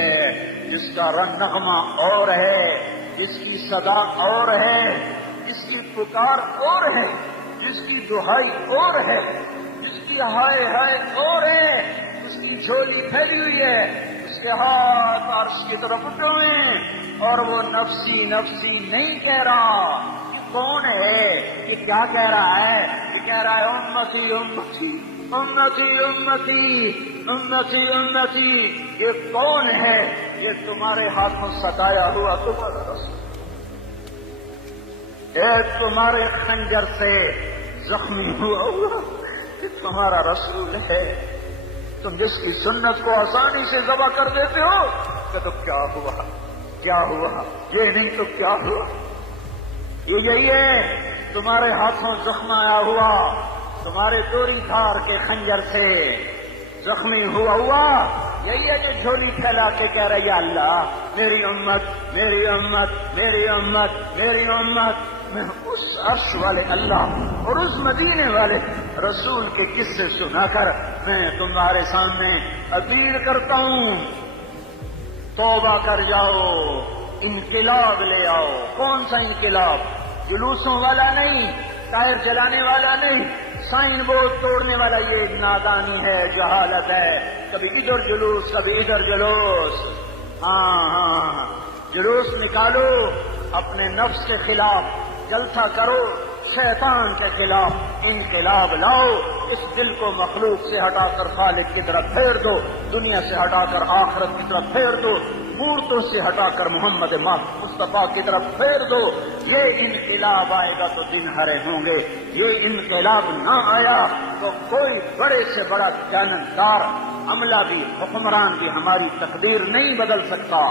جس کا رنگ نغمہ اور ہے، جس کی صدا اور ہے، جس کی پکار اور ہے، جس کی دہائی اور ہے، جس کی ہائے ہائے اور ہے، اس کی جھولی پھیلی ہوئی ہے، اس کے ہاتھ عرش کی طرف اٹھے ہوئے ہیں، اور وہ نفسی نفسی نہیں کہہ رہا۔ کون ہے یہ؟ کیا کہہ رہا ہے؟ یہ کہہ رہا ہے امتی امتی امتی امتی امتی امتی۔ یہ کون ہے؟ یہ تمہارے ہاتھوں ستایا ہوا تمہارا رسول، یہ تمہارے خنجر سے زخمی ہوا یہ تمہارا رسول ہے۔ تم جس کی سنت کو آسانی سے ذبح کر دیتے ہو کہ تو کیا ہوا کیا ہوا، یہ نہیں تو کیا ہوا، یہی ہے تمہارے ہاتھوں زخم آیا ہوا، تمہارے دوری دھار کے خنجر سے زخمی ہوا، یہی ہے جو جھولی پھیلا کے کہہ رہی ہے اللہ میری امت میری امت میری امت میری امت۔ میں اس عرش والے اللہ اور اس مدینے والے رسول کے قصے سنا کر میں تمہارے سامنے اپیل کرتا ہوں، توبہ کر جاؤ، انقلاب لے آؤ۔ کون سا انقلاب؟ جلوسوں والا نہیں، ٹائر جلانے والا نہیں، سائن بورڈ توڑنے والا، یہ نادانی ہے، جہالت ہے، کبھی ادھر جلوس کبھی ادھر جلوس۔ ہاں جلوس نکالو اپنے نفس کے خلاف، جلسہ کرو شیطان کے خلاف، انقلاب لاؤ، اس دل کو مخلوق سے ہٹا کر خالق کی طرف پھیر دو، دنیا سے ہٹا کر آخرت کی طرف پھیر دو، مورتوں سے ہٹا کر محمد مصطفیٰ کی طرف پھیر دو۔ یہ انقلاب آئے گا تو دن ہرے ہوں گے، یہ انقلاب نہ آیا تو کوئی بڑے سے بڑا جانبدار عملہ بھی حکمران بھی ہماری تقدیر نہیں بدل سکتا۔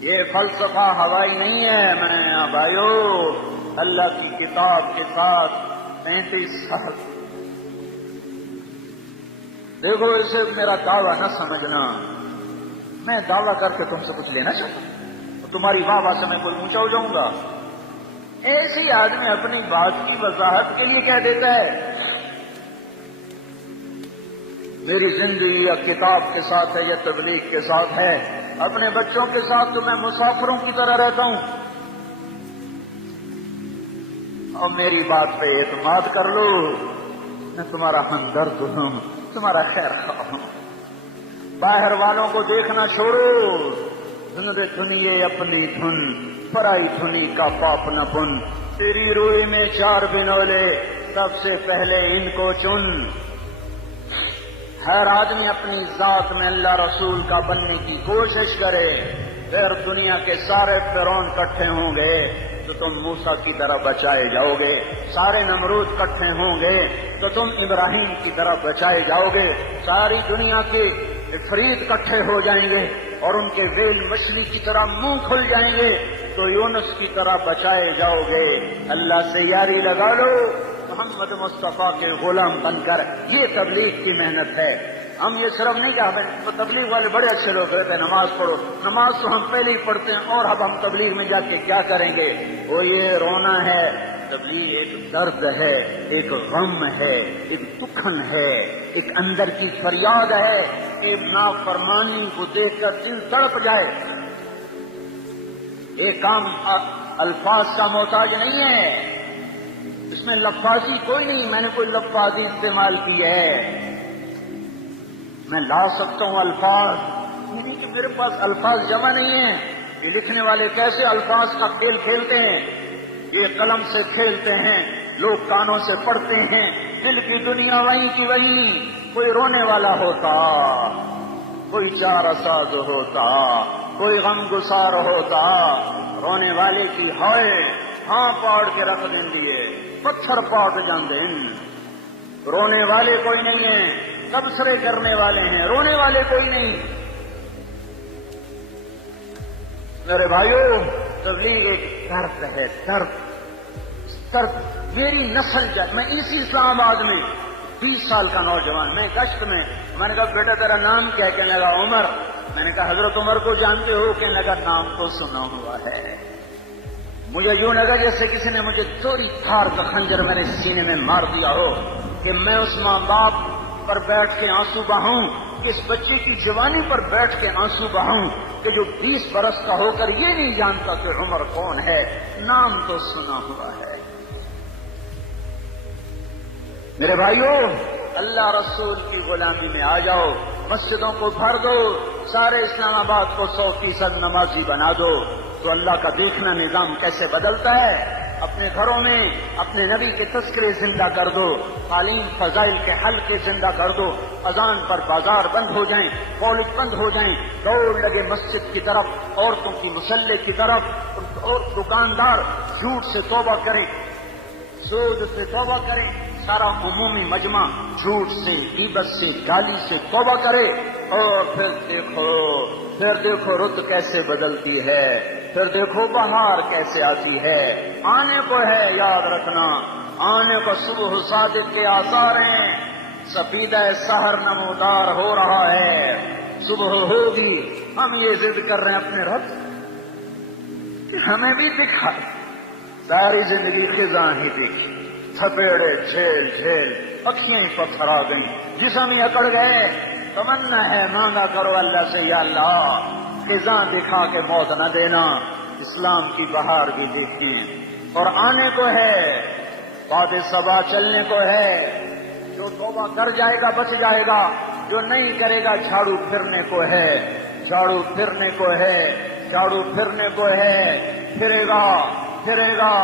یہ فلسفہ ہوائی نہیں ہے میں بھائیو، اللہ کی کتاب کے ساتھ 35 سال دیکھو، اسے میرا دعویٰ نہ سمجھنا، میں دعویٰ کر کے تم سے کچھ لینا چاہتا ہوں، تمہاری واہ واہ سے میں کوئی اونچا ہو جاؤں گا؟ ایسے ہی آدمی اپنی بات کی وضاحت کے لیے کہہ دیتا ہے میری زندگی یا کتاب کے ساتھ ہے یا تبلیغ کے ساتھ ہے، اپنے بچوں کے ساتھ تو میں مسافروں کی طرح رہتا ہوں، اور میری بات پہ اعتماد کر لو، میں تمہارا ہمدرد ہوں، تمہارا خیر خواہ ہوں۔ باہر والوں کو دیکھنا چھوڑو، دھنیے اپنی دھن، پرائی دھنی کا پاپ نہ بن، تیری روئی میں 4 بنولے، سب سے پہلے ان کو چن۔ ہر آدمی اپنی ذات میں اللہ رسول کا بننے کی کوشش کرے، پھر دنیا کے سارے فرعون اکٹھے ہوں گے تو تم موسیٰ کی طرح بچائے جاؤ گے، سارے نمرود اکٹھے ہوں گے تو تم ابراہیم کی طرح بچائے جاؤ گے، ساری دنیا کے فرید اکٹھے ہو جائیں گے اور ان کے ویل مچھلی کی طرح منہ کھل جائیں گے تو یونس کی طرح بچائے جاؤ گے۔ اللہ سے یاری لگا لو، محمد مصطفیٰ کے غلام بن کر، یہ تبلیغ کی محنت ہے۔ ہم یہ صرف نہیں کہتے، تبلیغ والے بڑے اچھے لوگ رہتے ہیں، نماز پڑھو، نماز تو ہم پہلے ہی پڑھتے ہیں، اور اب ہم تبلیغ میں جا کے کیا کریں گے؟ وہ یہ رونا ہے، تبلیغ ایک درد ہے، ایک غم ہے، ایک دکھن ہے، ایک اندر کی فریاد ہے، ایک نافرمانی کو دیکھ کر دل تڑپ جائے۔ ایک کام الفاظ کا محتاج نہیں ہے، اس میں لفاظی کوئی نہیں، میں نے کوئی لفاظی استعمال کی ہے، میں لا سکتا ہوں الفاظ، نہیں کہ میرے پاس الفاظ جمع نہیں ہیں۔ یہ لکھنے والے کیسے الفاظ کا کھیل کھیلتے ہیں، یہ قلم سے کھیلتے ہیں، لوگ کانوں سے پڑھتے ہیں، دل کی دنیا وہیں کی وہیں، کوئی رونے والا ہوتا، کوئی چارہ ساز ہوتا، کوئی غم گسار ہوتا، رونے والے کی ہائے ہاں پاڑ کے رکھ دیں دیے، پتھر پاٹ جاندے، رونے والے کوئی نہیں ہیں، تبصرے کرنے والے ہیں، رونے والے کوئی نہیں۔ میرے بھائیوں، تبلیغ ایک درد ہے، درد میری نسل میں اسی اسلام آباد میں 20 سال کا نوجوان، میں گشت میں نے کہا بیٹا تیرا نام کیا؟ کہنے لگا عمر۔ میں نے کہا حضرت عمر کو جانتے ہو؟ کہنے لگا نام تو سنا ہوا ہے۔ مجھے یوں لگا جیسے کسی نے مجھے چوری دھار کا خنجر میرے سینے میں مار دیا ہو، کہ میں اس ماں باپ پر بیٹھ کے آنسو بہاؤں، کہ اس بچے کی جوانی پر بیٹھ کے آنسو بہاؤں، کہ جو 20 برس کا ہو کر یہ نہیں جانتا کہ عمر کون ہے، نام تو سنا ہوا ہے۔ میرے بھائیوں، اللہ رسول کی غلامی میں آ جاؤ، مسجدوں کو بھر دو، سارے اسلام آباد کو 100% نمازی بنا دو، تو اللہ کا دیکھنا نظام کیسے بدلتا ہے۔ اپنے گھروں میں اپنے نبی کے تذکرے زندہ کر دو، تعلیم فضائل کے حلقے زندہ کر دو، اذان پر بازار بند ہو جائیں، کالج بند ہو جائیں، دوڑ لگے مسجد کی طرف، عورتوں کی مصلح کی طرف، اور دکاندار جھوٹ سے توبہ کریں، سود سے توبہ کریں، سارا عمومی مجمع جھوٹ سے، غیبت سے، گالی سے توبہ کرے، اور پھر دیکھو رت کیسے بدلتی ہے، پھر دیکھو بہار کیسے آتی ہے۔ آنے کو ہے، یاد رکھنا، آنے کو صبح صادق کے آثار ہیں، سفیدہ سحر نمودار ہو رہا ہے، صبح ہوگی۔ ہم یہ ضد کر رہے ہیں اپنے رب کہ ہمیں بھی دکھا، ساری زندگی خزاں ہی دکھی، تھپیڑے جھیل جھیل، اکھیاں ہی پتھر آ گئیں، جسم ہی اکڑ گئے۔ تمنا ہے مانگا کرو اللہ سے، یا اللہ خزاں دکھا کے موت نہ دینا، اسلام کی بہار بھی دیکھیں، اور آنے کو ہے، باد صبا چلنے کو ہے۔ جو توبہ کر جائے گا بچ جائے گا، جو نہیں کرے گا جھاڑو پھرنے کو ہے، جھاڑو پھرنے کو ہے، جھاڑو پھرنے کو ہے، پھرے گا پھرے گا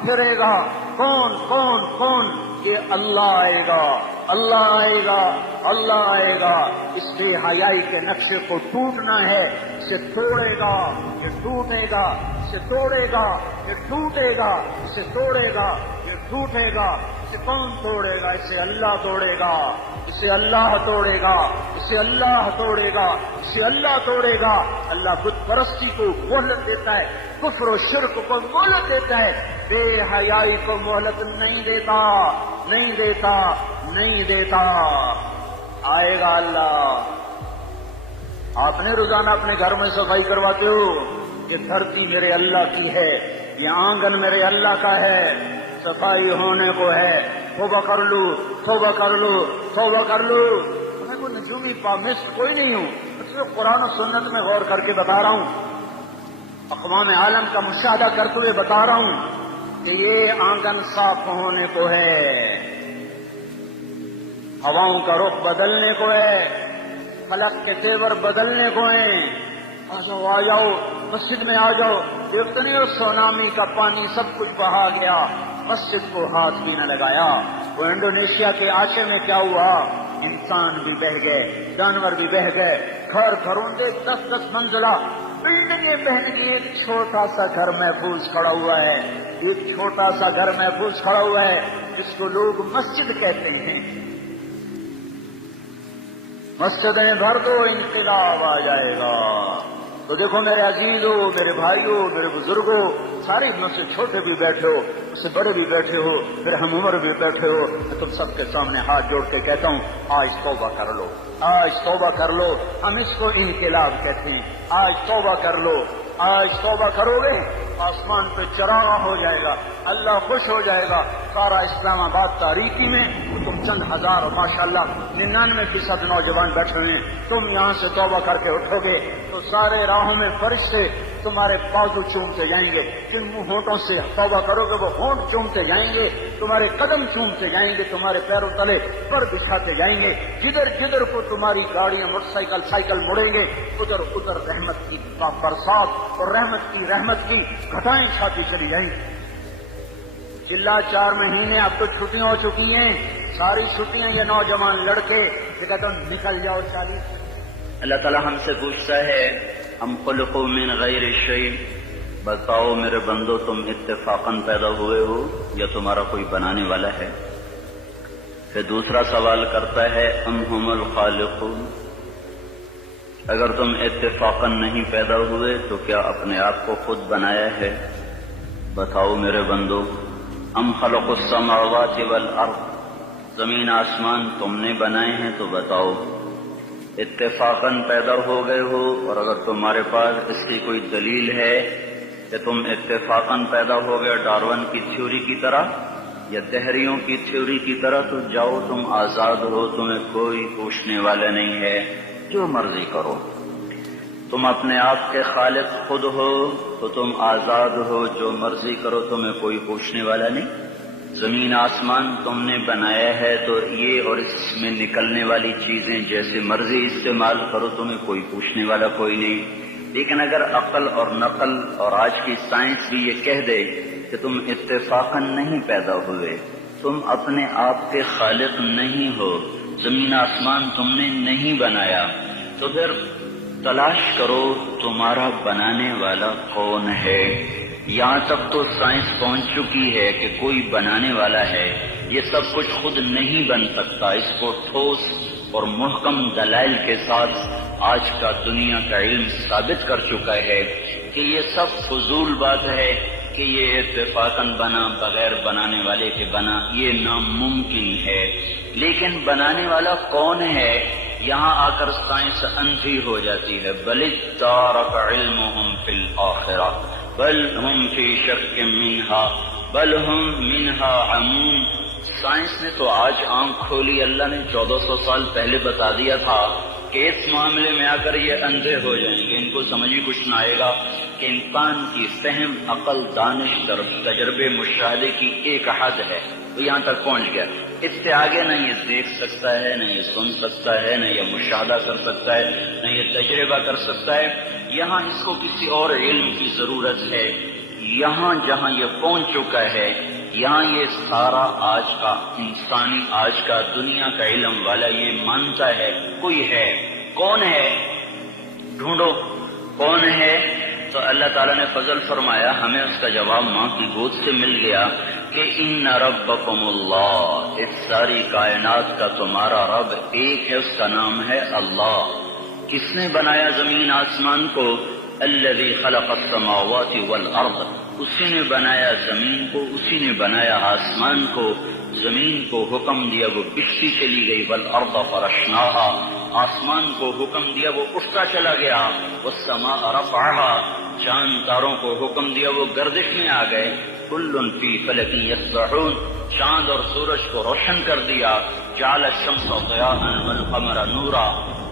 پھرے گا۔ کون کون کون؟ یہ اللہ آئے گا، اللہ آئے گا، اللہ آئے گا۔ اس بے حیائی کے نقشے کو ٹوٹنا ہے، اسے توڑے گا، یہ ٹوٹے گا، اسے توڑے گا، یہ ٹوٹے گا، اسے توڑے گا، یہ ٹوٹے گا۔ اسے کون توڑے گا؟ اسے اللہ توڑے گا، اسے اللہ توڑے گا، اسے اللہ توڑے گا، اسے اللہ توڑے گا۔ اللہ بت پرستی کو مہلت دیتا ہے، کفر و شرک کو مہلت دیتا ہے، بے حیائی کو مہلت نہیں دیتا، نہیں دیتا، نہیں دیتا۔ آئے گا اللہ۔ آپ نے روزانہ اپنے گھر میں صفائی کرواتے ہو، یہ دھرتی میرے اللہ کی ہے، یہ آنگن میرے اللہ کا ہے، صفائی ہونے کو ہے، توبہ کر لو، توبہ کر لو، توبہ کر لو۔ میں کوئی نجومی پامسٹ کوئی نہیں ہوں، صرف قرآن و سنت میں غور کر کے بتا رہا ہوں، اقوام عالم کا مشاہدہ کرتے ہوئے بتا رہا ہوں کہ یہ آنگن صاف ہونے کو ہے، ہواؤں کا رخ بدلنے کو ہے، فلک کے تیور بدلنے کو ہیں۔ آ جاؤ مسجد میں آ جاؤ، دیکھتے نہیں ہو سونامی کا پانی سب کچھ بہا گیا، مسجد کو ہاتھ بھی نہ لگایا۔ وہ انڈونیشیا کے آچے میں کیا ہوا، انسان بھی بہ گئے، جانور بھی بہ گئے، گھر گھروں سے 10-10 منزلہ بلڈنگیں بہن گئی، ایک چھوٹا سا گھر محفوظ کھڑا ہوا ہے، ایک چھوٹا سا گھر محفوظ کھڑا ہوا ہے جس کو لوگ مسجد کہتے ہیں۔ مسجدیں بھر دو، انقلاب آ جائے گا۔ تو دیکھو میرے عزیزوں، میرے بھائیوں، میرے بزرگوں، سارے مجھ سے چھوٹے بھی بیٹھے ہو، مجھ سے بڑے بھی بیٹھے ہو، پھر ہم عمر بھی بیٹھے ہو، میں تم سب کے سامنے ہاتھ جوڑ کے کہتا ہوں آج توبہ کر لو، آج توبہ کر لو۔ ہم اس کو انقلاب کہتے ہیں۔ آج توبہ کر لو، آج توبہ کرو گے آسمان پہ چراغ ہو جائے گا، اللہ خوش ہو جائے گا۔ سارا اسلام آباد تاریخی میں تم چند ہزار، ماشاءاللہ 99% نوجوان بیٹھے ہوئے ہیں، تم یہاں سے توبہ کر کے اٹھو گے تو سارے راہوں میں فرشتے تمہارے بازو چومتے جائیں گے، جن ہونٹوں سے توبہ کرو گے وہ ہونٹ چومتے جائیں گے، تمہارے قدم چومتے جائیں گے، تمہارے پیروں تلے پر بچھاتے جائیں گے، جدھر جدھر کو تمہاری گاڑیاں موٹر سائیکل سائیکل مڑیں گے ادھر ادھر رحمت کی برسات اور رحمت کی گھٹائیں چھاتی چلی جائیں گی۔ چلا 4 مہینے اب تو چھٹیاں ہو چکی ہیں، ساری چھٹیاں یہ نوجوان لڑکے کہتے ہیں نکل جاؤ 40۔ اللہ تعالیٰ ہم سے پوچھتا ہے ہم خلقوا من غیر شیء، بتاؤ میرے بندو تم اتفاقاً پیدا ہوئے ہو یا تمہارا کوئی بنانے والا ہے؟ پھر دوسرا سوال کرتا ہے ام ہم الخالقون، اگر تم اتفاقاً نہیں پیدا ہوئے تو کیا اپنے آپ کو خود بنایا ہے؟ بتاؤ میرے بندو ام خلق السماوات والارض، زمین آسمان تم نے بنائے ہیں تو بتاؤ اتفاقاً پیدا ہو گئے ہو؟ اور اگر تمہارے پاس اس کی کوئی دلیل ہے کہ تم اتفاقاً پیدا ہو گئے ڈارون کی تھیوری کی طرح یا دہریوں کی تھیوری کی طرح، تو جاؤ تم آزاد ہو، تمہیں کوئی پوچھنے والا نہیں ہے، جو مرضی کرو۔ تم اپنے آپ کے خالق خود ہو تو تم آزاد ہو، جو مرضی کرو، تمہیں کوئی پوچھنے والا نہیں۔ زمین آسمان تم نے بنایا ہے تو یہ اور اس میں نکلنے والی چیزیں جیسے مرضی استعمال کرو، تمہیں کوئی پوچھنے والا کوئی نہیں۔ لیکن اگر عقل اور نقل اور آج کی سائنس بھی یہ کہہ دے کہ تم اتفاقاً نہیں پیدا ہوئے، تم اپنے آپ کے خالق نہیں ہو، زمین آسمان تم نے نہیں بنایا، تو پھر تلاش کرو تمہارا بنانے والا کون ہے۔ یہاں تک تو سائنس پہنچ چکی ہے کہ کوئی بنانے والا ہے، یہ سب کچھ خود نہیں بن سکتا۔ اس کو ٹھوس اور محکم دلائل کے ساتھ آج کا دنیا کا علم ثابت کر چکا ہے کہ یہ سب فضول بات ہے کہ یہ اتفاقاً بنا، بغیر بنانے والے کے بنا، یہ ناممکن ہے۔ لیکن بنانے والا کون ہے؟ یہاں آ کر سائنس اندھی ہو جاتی ہے۔ بل ادارک علمہم فی الآخرہ بل ہم فی شک منہا بل ہم منہا عمون۔ سائنس نے تو آج آنکھ کھولی، اللہ نے 1400 سال پہلے بتا دیا تھا کہ اس معاملے میں آ کر یہ اندھے ہو جائیں گے، ان کو سمجھ ہی کچھ نہ آئے گا کہ انسان کی فہم، عقل، دانش، تجربے، مشاہدے کی ایک حد ہے، تو یہاں تک پہنچ گیا۔ اس سے آگے نہ یہ دیکھ سکتا ہے، نہ یہ سن سکتا ہے، نہ یہ مشاہدہ کر سکتا ہے، نہ یہ تجربہ کر سکتا ہے۔ یہاں اس کو کسی اور علم کی ضرورت ہے۔ یہاں جہاں یہ پہنچ چکا ہے، یہاں یہ سارا آج کا انسانی، آج کا دنیا کا علم والا یہ مانتا ہے کوئی ہے۔ کون ہے؟ ڈھونڈو کون ہے؟ تو اللہ تعالیٰ نے فضل فرمایا، ہمیں اس کا جواب ماں کی گود سے مل گیا کہ ان ربکم اللہ، اس ساری کائنات کا تمہارا رب ایک ہے، اس کا نام ہے اللہ۔ کس نے بنایا زمین آسمان کو؟ الذی خلق السماوات والارض، اسی نے بنایا زمین کو، اسی نے بنایا آسمان کو۔ زمین کو حکم دیا وہ بچھتی چلی گئی، والارض فرشناہا، آسمان کو حکم دیا وہ اٹھتا چلا گیا، والسماء رفعها چاند تاروں کو حکم دیا وہ گردش میں آ گئے، کل فی فلک یسبحون چاند اور سورج کو روشن کر دیا، جعل الشمس ضیاء والقمر نورا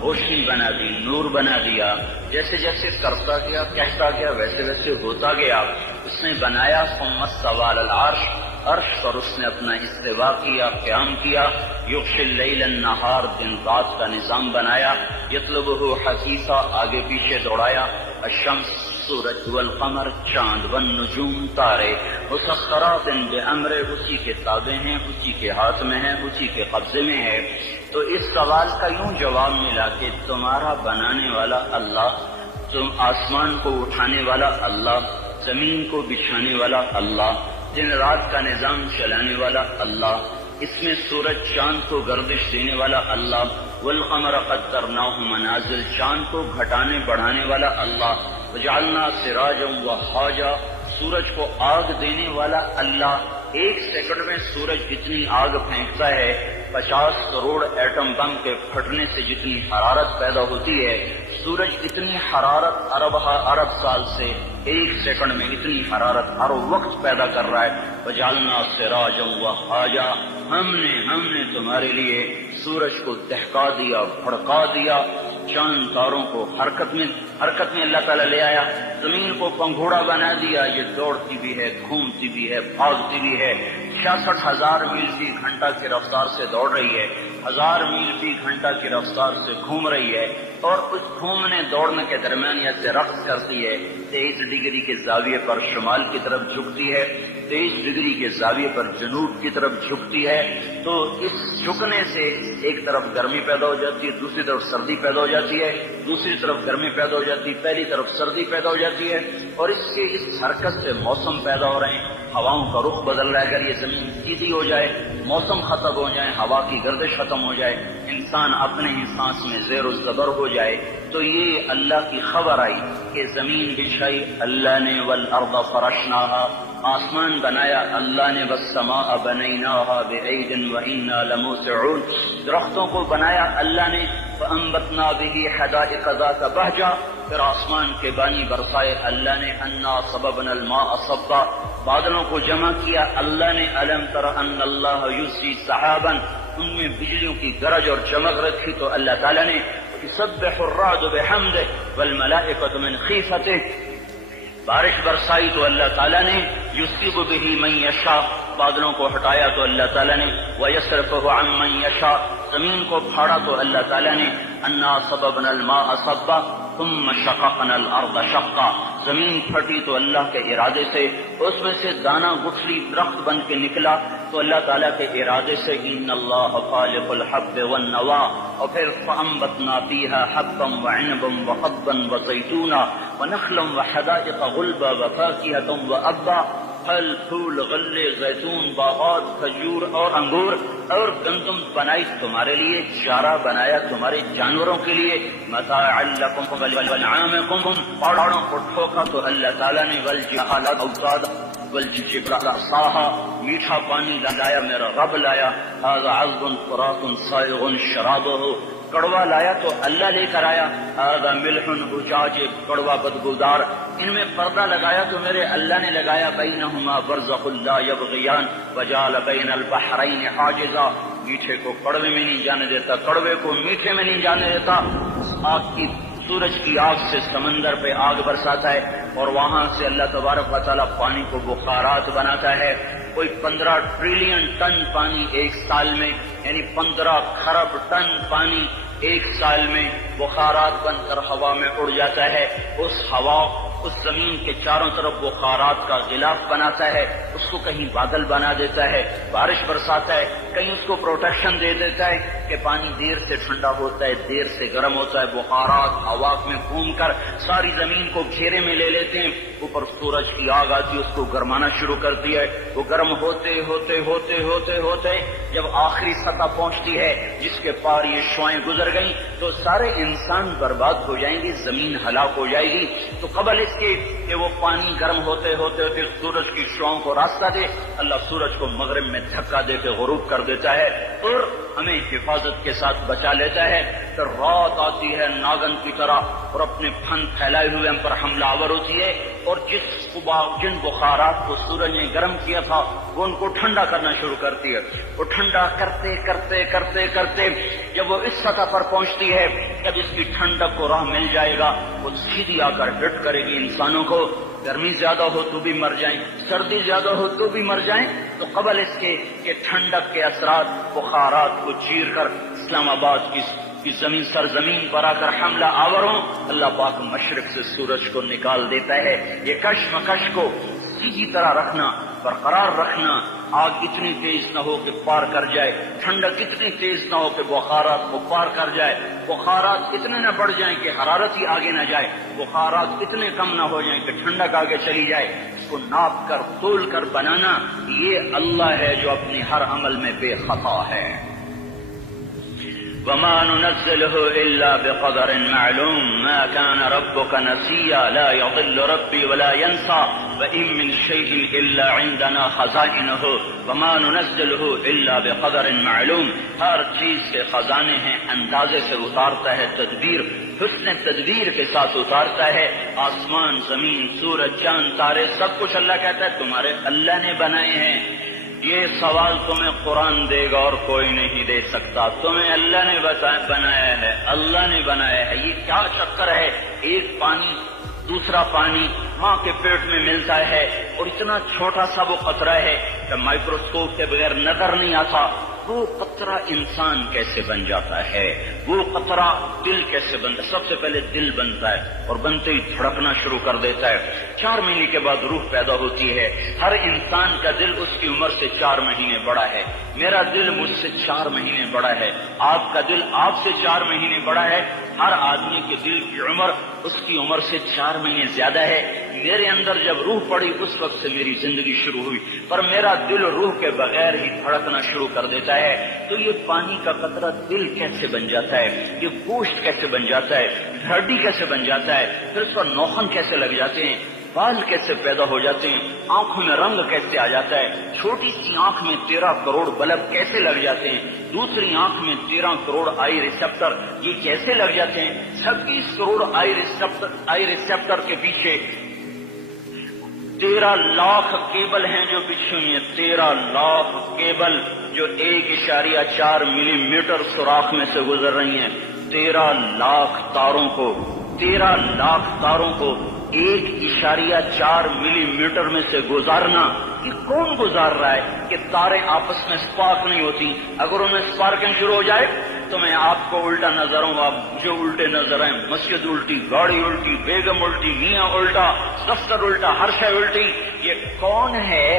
روشنی بنا دی، نور بنا دیا، جیسے جیسے کرتا گیا کہتا گیا ویسے ویسے ہوتا گیا، اس نے بنایا، ثم استوى علی العرش عرش پر اس نے اپنا استوا کیا، قیام کیا، یغشی اللیل النہار دن رات کا نظام بنایا، یطلبہ حثیثا آگے پیچھے دوڑایا، الشمس سورج والقمر چاند والنجوم تارے، مسخرات بامر اسی کے تابع ہیں، اسی کے ہاتھ میں ہیں، اسی کے قبضے میں ہے۔ تو اس سوال کا یوں جواب ملا کہ تمہارا بنانے والا اللہ، تم آسمان کو اٹھانے والا اللہ، زمین کو بچھانے والا اللہ، دن رات کا نظام چلانے والا اللہ، اس میں سورج چاند کو گردش دینے والا اللہ، والقمر قدرناہ منازل چاند کو گھٹانے بڑھانے والا اللہ، وجعلنا سراجا وہاجا سورج کو آگ دینے والا اللہ، ایک سیکنڈ میں سورج جتنی آگ پھینکتا ہے 50 کروڑ ایٹم بم کے پھٹنے سے جتنی حرارت پیدا ہوتی ہے، سورج اتنی حرارت ارب سال سے ایک سیکنڈ میں اتنی حرارت ہر وقت پیدا کر رہا ہے۔ وجعلنا سراجا وہاجا ہم نے تمہارے لیے سورج کو دہکا دیا، بھڑکا دیا، چاند تاروں کو حرکت میں اللہ تعالیٰ لے آیا، زمین کو پنگھوڑا بنا دیا، یہ دوڑتی بھی ہے، گھومتی بھی ہے، بھاگتی بھی ہے، 66,000 میل فی گھنٹہ کی رفتار سے دوڑ رہی ہے، 1000 میل فی گھنٹہ کی رفتار سے گھوم رہی ہے، اور اس گھومنے دوڑنے کے درمیان یہ سے رقص کرتی ہے، 23 ڈگری کے زاویے پر شمال کی طرف جھکتی ہے، 23 ڈگری کے زاویے پر جنوب کی طرف جھکتی ہے، تو اس جھکنے سے ایک طرف گرمی پیدا ہو جاتی ہے، دوسری طرف سردی پیدا ہو جاتی ہے، دوسری طرف گرمی پیدا ہو جاتی ہے، پہلی طرف سردی پیدا ہو جاتی ہے، اور اس کے اس حرکت سے موسم پیدا ہو رہے ہیں، ہواؤں کا رخ بدل رہا ہے، اگر یہ زمین سیدھی ہو جائے، موسم ختم ہو جائے، ہوا کی گردش ختم ہو جائے، انسان اپنے ہی سانس میں زیر و زبر ہو جائے، تو یہ اللہ کی خبر آئی کہ زمین بچھائی اللہ نے، والارض فرشناہا آسمان بنایا اللہ نے، والسماء بنیناہا بعید وإنا لموسعون درختوں کو بنایا اللہ نے، فأنبتنا به حدائق ذات بہجہ پھر آسمان کے بانی برسائے اللہ نے، انا صببنا الماء صبا بادلوں کو جمع کیا اللہ نے، الم تر ان اللہ یزجی سحابا ان میں بجلیوں کی گرج اور چمک رکھی تو اللہ تعالیٰ نے، یسبح الرعد بحمدہ والملائکۃ من خیفتہ بارش برسائی تو اللہ تعالیٰ نے، یصیب بہ من یشاء بادلوں کو ہٹایا تو اللہ تعالیٰ نے، ویصرفہ عن من یشاء زمین کو پھاڑا تو اللہ تعالیٰ نے، انا صببنا الماء صبا ثم شققنا الارض شقا زمین پھٹی تو اللہ کے ارادے سے، اس میں سے دانہ گٹھلی درخت بن کے نکلا تو اللہ تعالیٰ کے ارادے سے، ان اللہ خالق الحب والنوا اور پھر فانبتنا فیہا حبا وعنبا وقضبا وزیتونا ونخلا وحدائق غلبا وفاکہۃ وابا پھل پھول غلے زیتون باغات کھجور اور انگور اور گندم بنائی تمہارے لیے، چارہ بنایا تمہارے جانوروں کے لیے، متاعا لکم ولانعامکم پہاڑوں کو ٹھوکا تو اللہ تعالیٰ نے، والجبال اوتادا والجبال ارساها میٹھا پانی لایا میرا رب لایا، ھذا عذب فرات صائغ شرابہ کڑوا لایا تو اللہ لے کر آیا، ھذا ملح اجاج کڑوا بدبودار ان میں پردہ لگایا تو میرے اللہ نے لگایا، بینہما برزخ لا یبغیان وجعل بین البحرین حاجزا میٹھے کو کڑوے میں نہیں جانے دیتا، کڑوے کو میٹھے میں نہیں جانے دیتا، آگ کی سورج کی آگ سے سمندر پہ آگ برساتا ہے اور وہاں سے اللہ تبارک و تعالیٰ پانی کو بخارات بناتا ہے، کوئی 15 ٹریلین ٹن پانی ایک سال میں، یعنی 15 خرب ٹن پانی ایک سال میں بخارات بن کر ہوا میں اڑ جاتا ہے، اس ہوا اس زمین کے چاروں طرف بخارات کا غلاف بناتا ہے، اس کو کہیں بادل بنا دیتا ہے، بارش برساتا ہے، کہیں اس کو پروٹیکشن دے دیتا ہے کہ پانی دیر سے ٹھنڈا ہوتا ہے، دیر سے گرم ہوتا ہے، بخارات ہوا میں گھوم کر ساری زمین کو گھیرے میں لے لیتے ہیں، اوپر سورج کی آگ آتی ہے اس کو گرمانا شروع کرتی ہے، وہ گرم ہوتے ہوتے ہوتے ہوتے ہوتے جب آخری سطح پہنچتی ہے جس کے پار یہ شعائیں گزر گئیں تو سارے انسان برباد ہو جائیں گی، زمین ہلاک ہو جائے گی، تو قبل اس کے کہ وہ پانی گرم ہوتے ہوتے ہوتے سورج کی شعاؤں کو راستہ دے، اللہ سورج کو مغرب میں دھکا دے کے غروب کر دیتا ہے اور ہمیں حفاظت کے ساتھ بچا لیتا ہے. پھر رات آتی ہے ناگن کی طرح اور اپنے پھن پھیلائے ہوئے ہم پر حملہ آور ہوتی ہے اور جن بخارات کو سورج نے گرم کیا تھا وہ ان کو ٹھنڈا کرنا شروع کرتی ہے. وہ ٹھنڈا کرتے کرتے کرتے کرتے جب وہ اس سطح پر پہنچتی ہے جب اس کی ٹھنڈک کو راہ مل جائے گا وہ سیدھی آ کر ہٹ کرے گی انسانوں کو. گرمی زیادہ ہو تو بھی مر جائیں, سردی زیادہ ہو تو بھی مر جائیں, تو قبل اس کے کہ ٹھنڈک کے اثرات بخارات کو چیر کر اسلام آباد کی زمین سرزمین پر آ کر حملہ آور ہوں, اللہ پاک مشرق سے سورج کو نکال دیتا ہے. یہ کشمکش کو سیدھی طرح رکھنا, برقرار رکھنا, آگ اتنی تیز نہ ہو کہ پار کر جائے, ٹھنڈک اتنی تیز نہ ہو کہ بخارات کو پار کر جائے, بخارات اتنے نہ بڑھ جائیں کہ حرارت ہی آگے نہ جائے, بخارات اتنے کم نہ ہو جائیں کہ ٹھنڈک آگے چلی جائے. اس کو ناپ کر تول کر بنانا یہ اللہ ہے جو اپنی ہر عمل میں بے خطا ہے. وما ننزله إلا بقدر معلوم ما كان ربك نسيا لا يضل ربي ولا ينسى وإن من شيء إلا عندنا خزائنه وما ننزله إلا بقدر معلوم. ہر چیز کے خزانے ہیں, اندازے سے اتارتا ہے, تدبیر حسن تدبیر کے ساتھ اتارتا ہے. آسمان زمین سورج چاند تارے سب کچھ اللہ کہتا ہے تمہارے اللہ نے بنائے ہیں. یہ سوال تمہیں قرآن دے گا اور کوئی نہیں دے سکتا. تمہیں اللہ نے بنایا ہے, اللہ نے بنایا ہے. یہ کیا چکر ہے, ایک پانی دوسرا پانی ماں کے پیٹ میں ملتا ہے اور اتنا چھوٹا سا وہ قطرہ ہے کہ مائکروسکوپ کے بغیر نظر نہیں آتا. وہ قطرہ انسان کیسے بن جاتا ہے, وہ قطرہ دل کیسے بنتا ہے. سب سے پہلے دل بنتا ہے اور بنتے ہی دھڑکنا شروع کر دیتا ہے. 4 مہینے کے بعد روح پیدا ہوتی ہے. ہر انسان کا دل اس کی عمر سے 4 مہینے بڑا ہے. میرا دل مجھ سے 4 مہینے بڑا ہے, آپ کا دل آپ سے 4 مہینے بڑا ہے. ہر آدمی کے دل کی عمر اس کی عمر سے 4 مہینے زیادہ ہے. میرے اندر جب روح پڑی اس وقت سے میری زندگی شروع ہوئی, پر میرا دل روح کے بغیر ہی دھڑکنا شروع کر دیتا ہے. تو یہ پانی کا قطرہ دل کیسے بن جاتا ہے, یہ گوشت کیسے بن جاتا ہے, ہڈی کیسے بن جاتا ہے, پھر اس پر نوخن کیسے لگ جاتے ہیں, بال کیسے پیدا ہو جاتے ہیں, آنکھوں میں رنگ کیسے آ جاتا ہے, چھوٹی سی آنکھ میں 13 کروڑ بلب کیسے لگ جاتے ہیں, دوسری آنکھ میں 13 کروڑ آئی ریسپٹر یہ کیسے لگ جاتے ہیں. 26 کروڑ آئی ریسپٹر کے پیچھے 13 لاکھ کیبل ہیں جو بچھی ہوئی ہیں. 13 لاکھ کیبل جو 1.4 ملی میٹر سوراخ میں سے گزر رہی ہیں. 13 لاکھ تاروں کو 1.4 ملی میٹر میں سے گزارنا, یہ کون گزار رہا ہے کہ تاریں آپس میں سپارک نہیں ہوتی. اگر انہیں سپارکنگ شروع ہو جائے تو میں آپ کو الٹا نظر ہوں, آپ مجھے الٹے نظر آئیں, مسجد الٹی, گاڑی الٹی, بیگم الٹی, میاں الٹا, دفتر الٹا, ہر شے الٹی. یہ کون ہے؟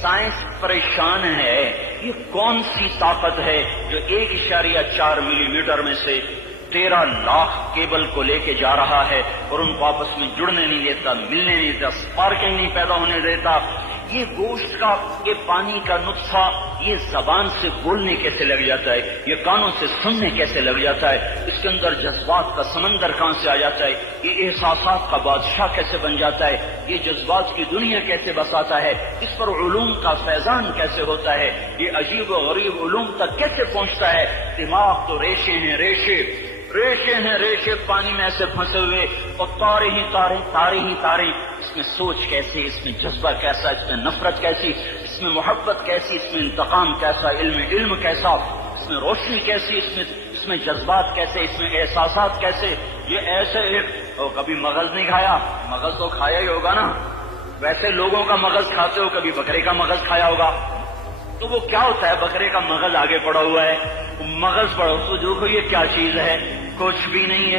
سائنس پریشان ہے. یہ کون سی طاقت ہے جو 1.4 ملی میٹر میں سے 13 لاکھ کیبل کو لے کے جا رہا ہے اور ان کو آپس میں جڑنے نہیں دیتا, ملنے نہیں دیتا, سپارکنگ نہیں پیدا ہونے دیتا. یہ گوشت کا, یہ پانی کا نطفہ یہ زبان سے بولنے کیسے لگ جاتا ہے, یہ کانوں سے سننے کیسے لگ جاتا ہے, اس کے اندر جذبات کا سمندر کہاں سے آ جاتا ہے, یہ احساسات کا بادشاہ کیسے بن جاتا ہے, یہ جذبات کی دنیا کیسے بساتا ہے, اس پر علوم کا فیضان کیسے ہوتا ہے, یہ عجیب و غریب علوم تک کیسے پہنچتا ہے. دماغ تو ریشے ہیں, ریشے پانی میں ایسے پھنسے ہوئے اور تارے ہی تارے. اس میں سوچ کیسی, اس میں جذبہ کیسا, اس میں نفرت کیسی, اس میں محبت کیسی, اس میں انتقام کیسا, علم کیسا, اس میں روشنی کیسی, اس میں جذبات کیسے, اس میں احساسات کیسے. یہ ایسے ایک کبھی مغز نہیں کھایا, مغز تو کھایا ہی ہوگا نا, ویسے لوگوں کا مغز کھاتے ہو, کبھی بکرے کا مغز کھایا ہوگا. تو وہ کیا ہوتا ہے, بکرے کا مغز آگے پڑا ہوا ہے, مغز پڑا تو دیکھو یہ کیا چیز ہے, کچھ بھی نہیں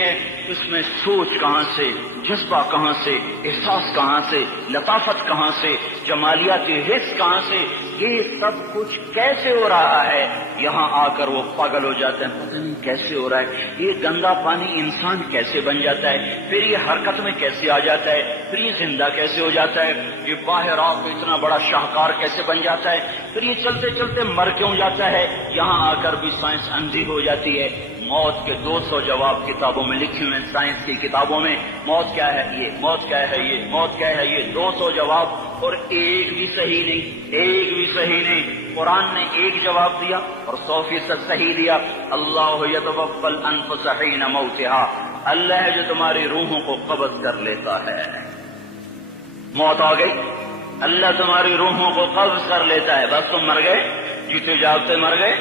ہے. اس میں سوچ کہاں سے, جذبہ کہاں سے, احساس کہاں سے, لطافت کہاں سے, جمالیاتی حس کہاں سے, یہ سب کچھ کیسے ہو رہا ہے. یہاں آ کر وہ پاگل ہو جاتے ہیں, پتہ نہیں کیسے ہو رہا ہے. یہ گندا پانی انسان کیسے بن جاتا ہے, پھر یہ حرکت میں کیسے آ جاتا ہے, پھر یہ زندہ کیسے ہو جاتا ہے, یہ باہر آ کے اتنا بڑا شاہکار کیسے بن جاتا ہے, پھر یہ چلتے چلتے مر کیوں جاتا ہے. یہاں آ کر بھی سائنس اندھی ہو جاتی ہے. موت کے 200 جواب کتابوں میں لکھے ہوئے ہیں، سائنس کی کتابوں میں موت کیا ہے یہ، موت کیا ہے یہ، موت کیا ہے یہ، 200 جواب اور ایک بھی صحیح نہیں، ایک بھی صحیح نہیں۔ قرآن نے ایک جواب دیا اور 100% صحیح دیا۔ اللہ یتوفی الانفس حین موتہا، اللہ ہے جو تمہاری روحوں کو قبض کر لیتا ہے۔ موت آ گئی، اللہ تمہاری روحوں کو قبض کر لیتا ہے، بس تم مر گئے، جیتے جاگتے مر گئے،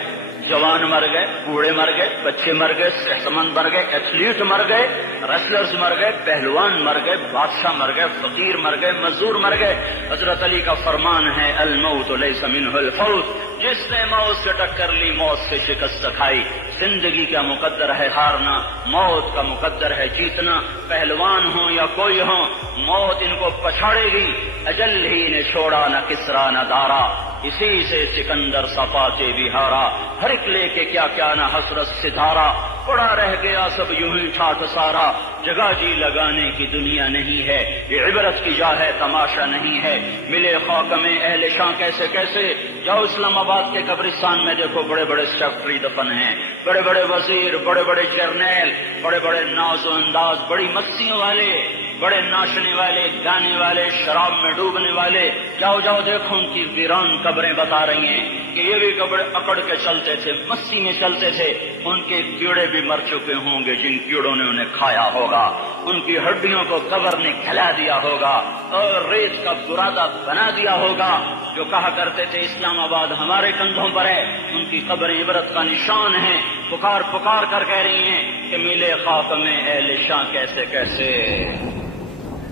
جوان مر گئے، بوڑھے مر گئے، بچے مر گئے، صحت مند مر گئے، ایتھلیٹ مر گئے، ریسلرز مر گئے، پہلوان مر گئے، بادشاہ مر گئے، فقیر مر گئے، مزدور مر گئے۔ حضرت علی کا فرمان ہے الموت لیس منہ الفوت، جس نے موت سے ٹکر لی موت سے شکست کھائی۔ زندگی کا مقدر ہے ہارنا، موت کا مقدر ہے جیتنا۔ پہلوان ہوں یا کوئی ہوں، موت ان کو پچھاڑے گی۔ اجل ہی نے چھوڑا نہ کسرا نہ دارا، اسی سے سکندر صفاتے بہارا۔ ہر ایک لے کے کیا کیا نہ حسرت ستارہ، پڑا رہ گیا سب یوں ہی ٹھاٹ سارا۔ جگہ جی لگانے کی دنیا نہیں ہے، یہ عبرت کی جا ہے تماشا نہیں ہے۔ ملے خاک میں اہل شاں کیسے کیسے، جاؤ اسلام آباد کے قبرستان میں دیکھو، بڑے بڑے سیکٹری دفن ہیں، بڑے بڑے وزیر، بڑے بڑے جرنیل، بڑے بڑے ناز و انداز، بڑی مستیوں والے، بڑے ناچنے والے، گانے والے، شراب میں ڈوبنے والے۔ جاؤ جاؤ دیکھو ان کی ویران قبریں بتا رہی ہیں کہ یہ بھی قبر اکڑ کے چلتے تھے، مستی میں چلتے تھے، ان کے کیڑے بھی مر چکے ہوں گے جن کیڑوں نے انہیں کھایا ہوگا، ان کی ہڈیوں کو قبر نے کھلا دیا ہوگا اور ریت کا برادہ بنا دیا ہوگا۔ جو کہا کرتے تھے اسلام آباد ہمارے کندھوں پر ہے، ان کی قبریں عبرت کا نشان ہے۔ پکار پکار کر کہہ رہی ہیں کہ ملے خاک میں اہل شاں کیسے کیسے،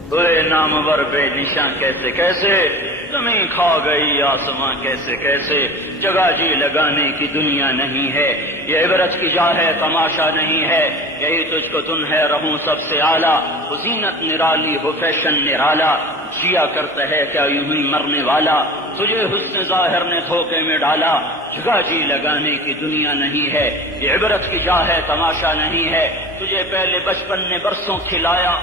برے نامور بے نشاں کیسے کیسے، زمین کھا گئی آسماں کیسے کیسے۔ جگہ جی لگانے کی دنیا نہیں ہے، یہ عبرت کی جا ہے تماشا نہیں ہے۔ یہی تجھ کو تن ہے رہوں سب سے اعلیٰ، زینت نرالی ہو فیشن نرالا، جیا کرتا ہے کیا یوں ہی مرنے والا، تجھے حسن ظاہر نے دھوکے میں ڈالا۔ جگہ جی لگانے کی دنیا نہیں ہے، یہ عبرت کی جا ہے تماشا نہیں ہے۔ تجھے پہلے بچپن نے برسوں کھلایا،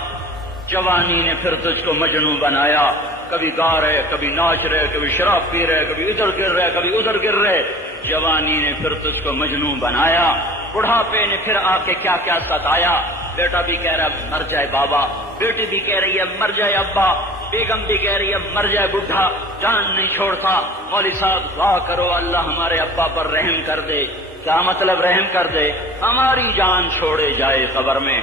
جوانی نے پھر تجھ کو مجنوں بنایا۔ کبھی گا رہے، کبھی ناچ رہے، کبھی شراب پی رہے، کبھی ادھر گر رہے، کبھی ادھر گر رہے۔ جوانی نے پھر تجھ کو مجنوں بنایا، بڑھاپے نے پھر آ کے کیا کیا ستایا۔ بیٹا بھی کہہ رہا ہے مر جائے بابا، بیٹی بھی کہہ رہی ہے مر جائے ابا، بیگم بھی کہہ رہی ہے مر جائے بڈھا، جان نہیں چھوڑتا۔ مولوی صاحب دعا کرو اللہ ہمارے ابا پر رحم کر دے۔ کیا مطلب رحم کر دے؟ ہماری جان چھوڑے جائے قبر میں،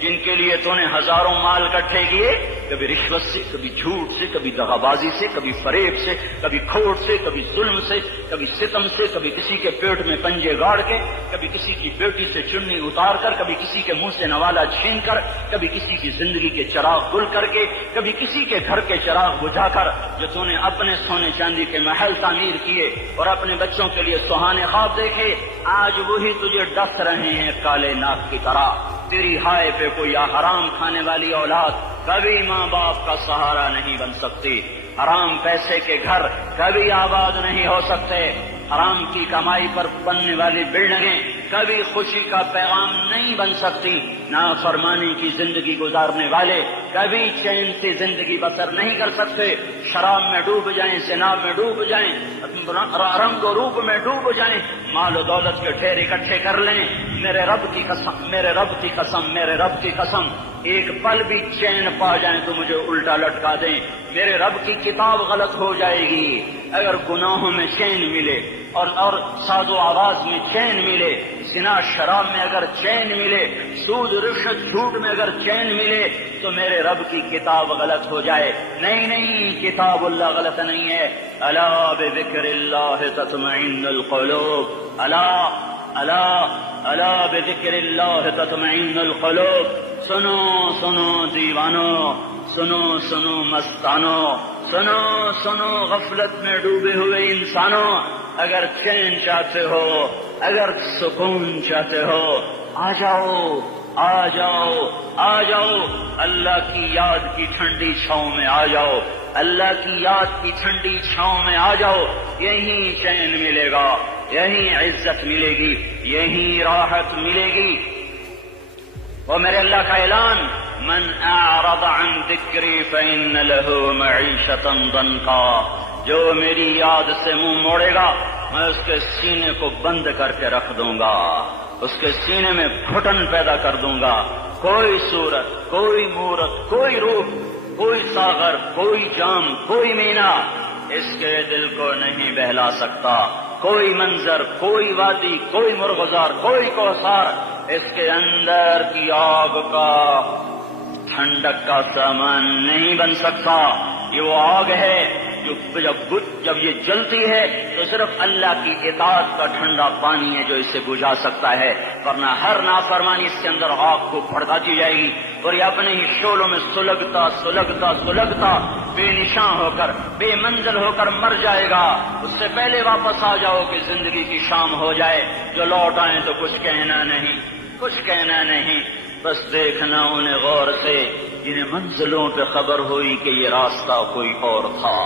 جن کے لیے تو نے ہزاروں مال اکٹھے کیے، کبھی رشوت سے، کبھی جھوٹ سے، کبھی دغا بازی سے، کبھی فریب سے، کبھی کھوٹ سے، کبھی ظلم سے، کبھی ستم سے، کبھی کسی کے پیٹ میں پنجے گاڑ کے، کبھی کسی کی بیٹی سے چنی اتار کر، کبھی کسی کے منہ سے نوالا چھین کر، کبھی کسی کی زندگی کے چراغ گل کر کے، کبھی کسی کے گھر کے چراغ بجھا کر۔ جو تو نے اپنے سونے چاندی کے محل تعمیر کیے اور اپنے بچوں کے لیے سہانے خواب دیکھے، آج وہی تجھے ڈس رہے ہیں کالے ناک کی طرح۔ تیری ہائے پہ کوئی حرام کھانے والی اولاد کبھی ماں باپ کا سہارا نہیں بن سکتی۔ حرام پیسے کے گھر کبھی آباد نہیں ہو سکتے۔ حرام کی کمائی پر بننے والی بلڈنگیں کبھی خوشی کا پیغام نہیں بن سکتی۔ نافرمانی کی زندگی گزارنے والے کبھی چین سے زندگی بسر نہیں کر سکتے۔ شراب میں ڈوب جائیں، زنا میں ڈوب جائیں، رنگ و روپ میں ڈوب جائیں، مال و دولت کے ڈھیر اکٹھے کر لیں، میرے رب کی قسم، میرے رب کی قسم، میرے رب کی قسم، ایک پل بھی چین پا جائیں تو مجھے الٹا لٹکا دیں۔ میرے رب کی کتاب غلط ہو جائے گی اگر گناہوں میں چین ملے اور ساز و آواز میں چین ملے، زنا شراب میں اگر چین ملے، سود رشوت جھوٹ میں اگر چین ملے تو میرے رب کی کتاب غلط ہو جائے۔ نہیں نہیں، کتاب اللہ غلط نہیں ہے۔ الا بذکر اللہ تطمئن القلوب، الا الا الا بذکر اللہ تطمئن القلوب۔ سنو سنو دیوانو، سنو سنو مستانو، سنو سنو غفلت میں ڈوبے ہوئے انسانوں، اگر چین چاہتے ہو، اگر سکون چاہتے ہو، آ جاؤ آ جاؤ آ جاؤ، اللہ کی یاد کی ٹھنڈی چھاؤں میں آ جاؤ، اللہ کی یاد کی ٹھنڈی چھاؤں میں آ جاؤ۔ یہیں چین ملے گا، یہیں عزت ملے گی، یہیں راحت ملے گی۔ اور میرے اللہ کا اعلان، من اعرض عن ذکری فإن له معیشۃ ضنکا، جو میری یاد سے منہ موڑے گا میں اس کے سینے کو بند کر کے رکھ دوں گا۔ اس کے سینے میں گھٹن پیدا کر دوں گا. کوئی صورت، کوئی مورت، کوئی روپ، کوئی ساغر، کوئی جام، کوئی مینا اس کے دل کو نہیں بہلا سکتا. کوئی منظر، کوئی وادی، کوئی مرغزار، کوئی کوثر اس کے اندر کی آگ کا ٹھنڈک کا سامان نہیں بن سکتا. یہ وہ آگ ہے جب یہ جلتی ہے تو صرف اللہ کی اطاعت کا ٹھنڈا پانی ہے جو اسے بجھا سکتا ہے، ورنہ ہر نافرمانی اس کے اندر آگ کو بھڑکاتی جائے گی اور یہ اپنے ہی شعلوں میں سلگتا سلگتا سلگتا بے نشان ہو کر، بے منزل ہو کر مر جائے گا. اس سے پہلے واپس آ جاؤ کہ زندگی کی شام ہو جائے. جو لوٹ آئیں تو کچھ کہنا نہیں، کچھ کہنا نہیں، بس دیکھنا انہیں غور سے جنہیں منزلوں پہ خبر ہوئی کہ یہ راستہ کوئی اور تھا.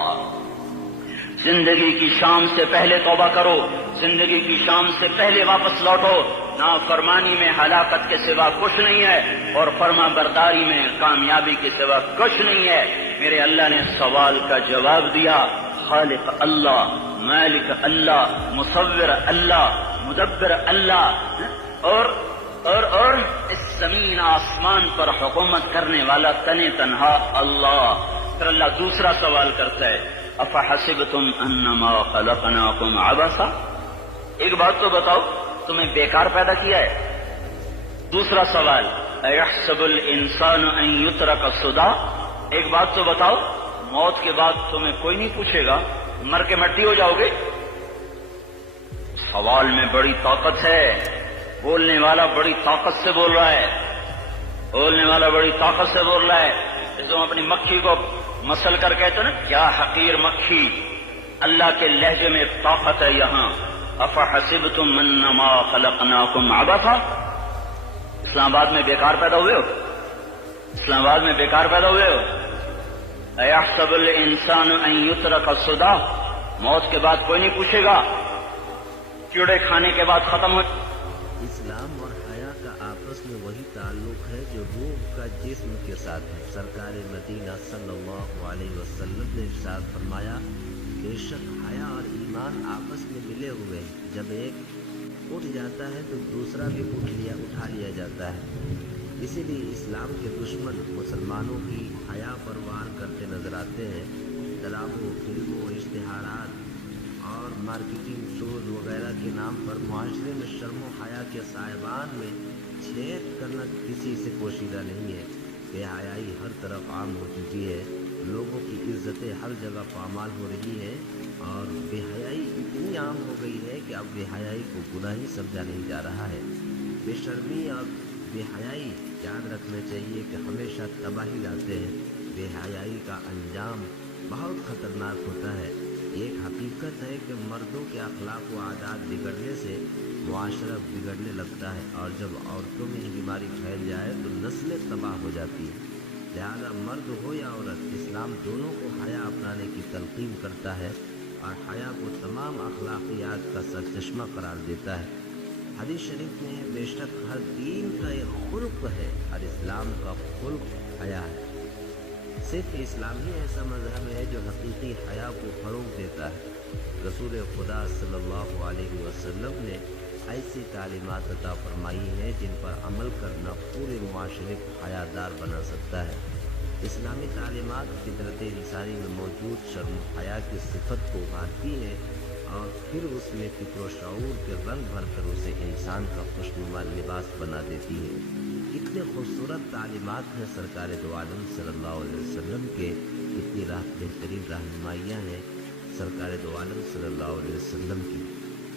زندگی کی شام سے پہلے توبہ کرو، زندگی کی شام سے پہلے واپس لوٹو. نافرمانی میں ہلاکت کے سوا کچھ نہیں ہے اور فرما برداری میں کامیابی کے سوا کچھ نہیں ہے. میرے اللہ نے سوال کا جواب دیا. خالق اللہ، مالک اللہ، مصور اللہ، مدبر اللہ اور اس زمین آسمان پر حکومت کرنے والا تن تنہا اللہ. پھر اللہ دوسرا سوال کرتا ہے، افحسبتم انما خلقناکم عبثا، ایک بات تو بتاؤ تمہیں بیکار پیدا کیا ہے؟ دوسرا سوال، ایحسب الانسان ان یترک سدی، ایک بات تو بتاؤ موت کے بعد تمہیں کوئی نہیں پوچھے گا، مر کے مٹی ہو جاؤ گے؟ سوال میں بڑی طاقت ہے. بولنے والا بڑی طاقت سے بول رہا ہے، بولنے والا بڑی طاقت سے بول رہا ہے. تم اپنی مکھی کو مسل کر کہتے نا کیا حقیر مکھی، اللہ کے لہجے میں طاقت ہے یہاں. افحسبتم انما خلقناکم عبثا، اسلام آباد میں بیکار پیدا ہوئے ہو؟ اسلام آباد میں بیکار پیدا ہوئے ہو؟ ایحسب الانسان ان یترک سدی، موت کے بعد کوئی نہیں پوچھے گا، کیڑے کھانے کے بعد ختم ہو. اسلام اور حیا کا آپس میں وہی تعلق ہے جو روح کا جسم کے ساتھ ہے. سرکار مدینہ صلی اللہ علیہ وسلم نے ارشاد فرمایا، بے شک حیا اور ایمان آپس میں ملے ہوئے ہیں، جب ایک اٹھ جاتا ہے تو دوسرا بھی اٹھا لیا جاتا ہے. اسی لیے اسلام کے دشمن مسلمانوں کی حیا پر وار کرتے نظر آتے ہیں. ڈراموں، فلموں، اشتہارات اور مارکیٹنگ شوز وغیرہ کے نام پر معاشرے میں شرم و حیا کے سائبان میں چھید کرنا کسی سے پوشیدہ نہیں ہے. بے حیائی ہر طرف عام ہو چکی ہے، لوگوں کی عزتیں ہر جگہ پامال ہو رہی ہیں اور بے حیائی اتنی عام ہو گئی ہے کہ اب بے حیائی کو گناہ ہی سمجھا نہیں جا رہا ہے. بے شرمی اور بے حیائی یاد رکھنا چاہیے کہ ہمیشہ تباہی لاتے ہیں. بے حیائی کا انجام بہت خطرناک ہوتا ہے. ایک حقیقت ہے کہ مردوں کے اخلاق و عادات بگڑنے سے معاشرہ بگڑنے لگتا ہے اور جب عورتوں میں یہ بیماری پھیل جائے تو نسلیں تباہ ہو جاتی ہیں. لہذا مرد ہو یا عورت، اسلام دونوں کو حیا اپنانے کی تلقین کرتا ہے اور حیا کو تمام اخلاقیات کا سرچشمہ قرار دیتا ہے. حدیث شریف میں بے شک ہر دین کا ایک خلق ہے، ہر اسلام کا خلق حیا ہے. صرف اسلام ہی ایسا مذہب ہے جو حقیقی حیا کو فروغ دیتا ہے. رسول خدا صلی اللہ علیہ وسلم نے ایسی تعلیمات عطا فرمائی ہیں جن پر عمل کرنا پورے معاشرے کو حیادار بنا سکتا ہے. اسلامی تعلیمات فطرت انسانی میں موجود شرم و حیا کی صفت کو ابھارتی ہیں اور پھر اس میں فکر و شعور کے رنگ بھر کر اسے انسان کا خوشنما لباس بنا دیتی ہے. اتنے خوبصورت تعلیمات ہیں سرکار دو عالم صلی اللہ علیہ وسلم کے، اتنی بہترین رہنمائیاں ہیں سرکار دو عالم صلی اللہ علیہ وسلم کی.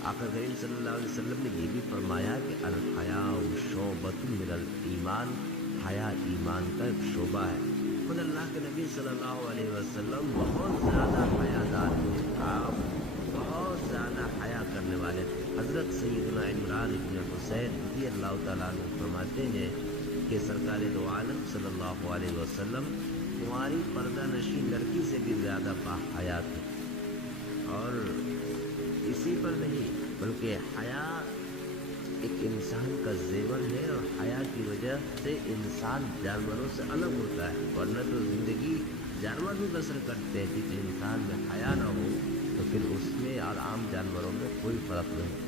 آقا کریم صلی اللہ علیہ وسلم نے یہ بھی فرمایا کہ الحیاء شعبۃ من الایمان، حیا ایمان کا ایک شعبہ ہے. خود اللہ کے نبی صلی اللہ علیہ وسلم بہت زیادہ حیادار تھے، آپ بہت زیادہ حیا کرنے والے تھے. حضرت سیدنا عمران بن حسین رضی اللہ تعالیٰ عنہ فرماتے ہیں کہ سرکار دو عالم صلی اللہ علیہ وسلم کنواری پردہ نشین لڑکی سے بھی زیادہ باحیا تھے. اور اسی پر نہیں بلکہ حیا ایک انسان کا زیور ہے اور حیا کی وجہ سے انسان جانوروں سے الگ ہوتا ہے، ورنہ تو زندگی جانور بھی بسر کرتے ہیں. جس انسان میں حیا نہ ہو تو پھر اس میں اور عام جانوروں میں کوئی فرق نہیں.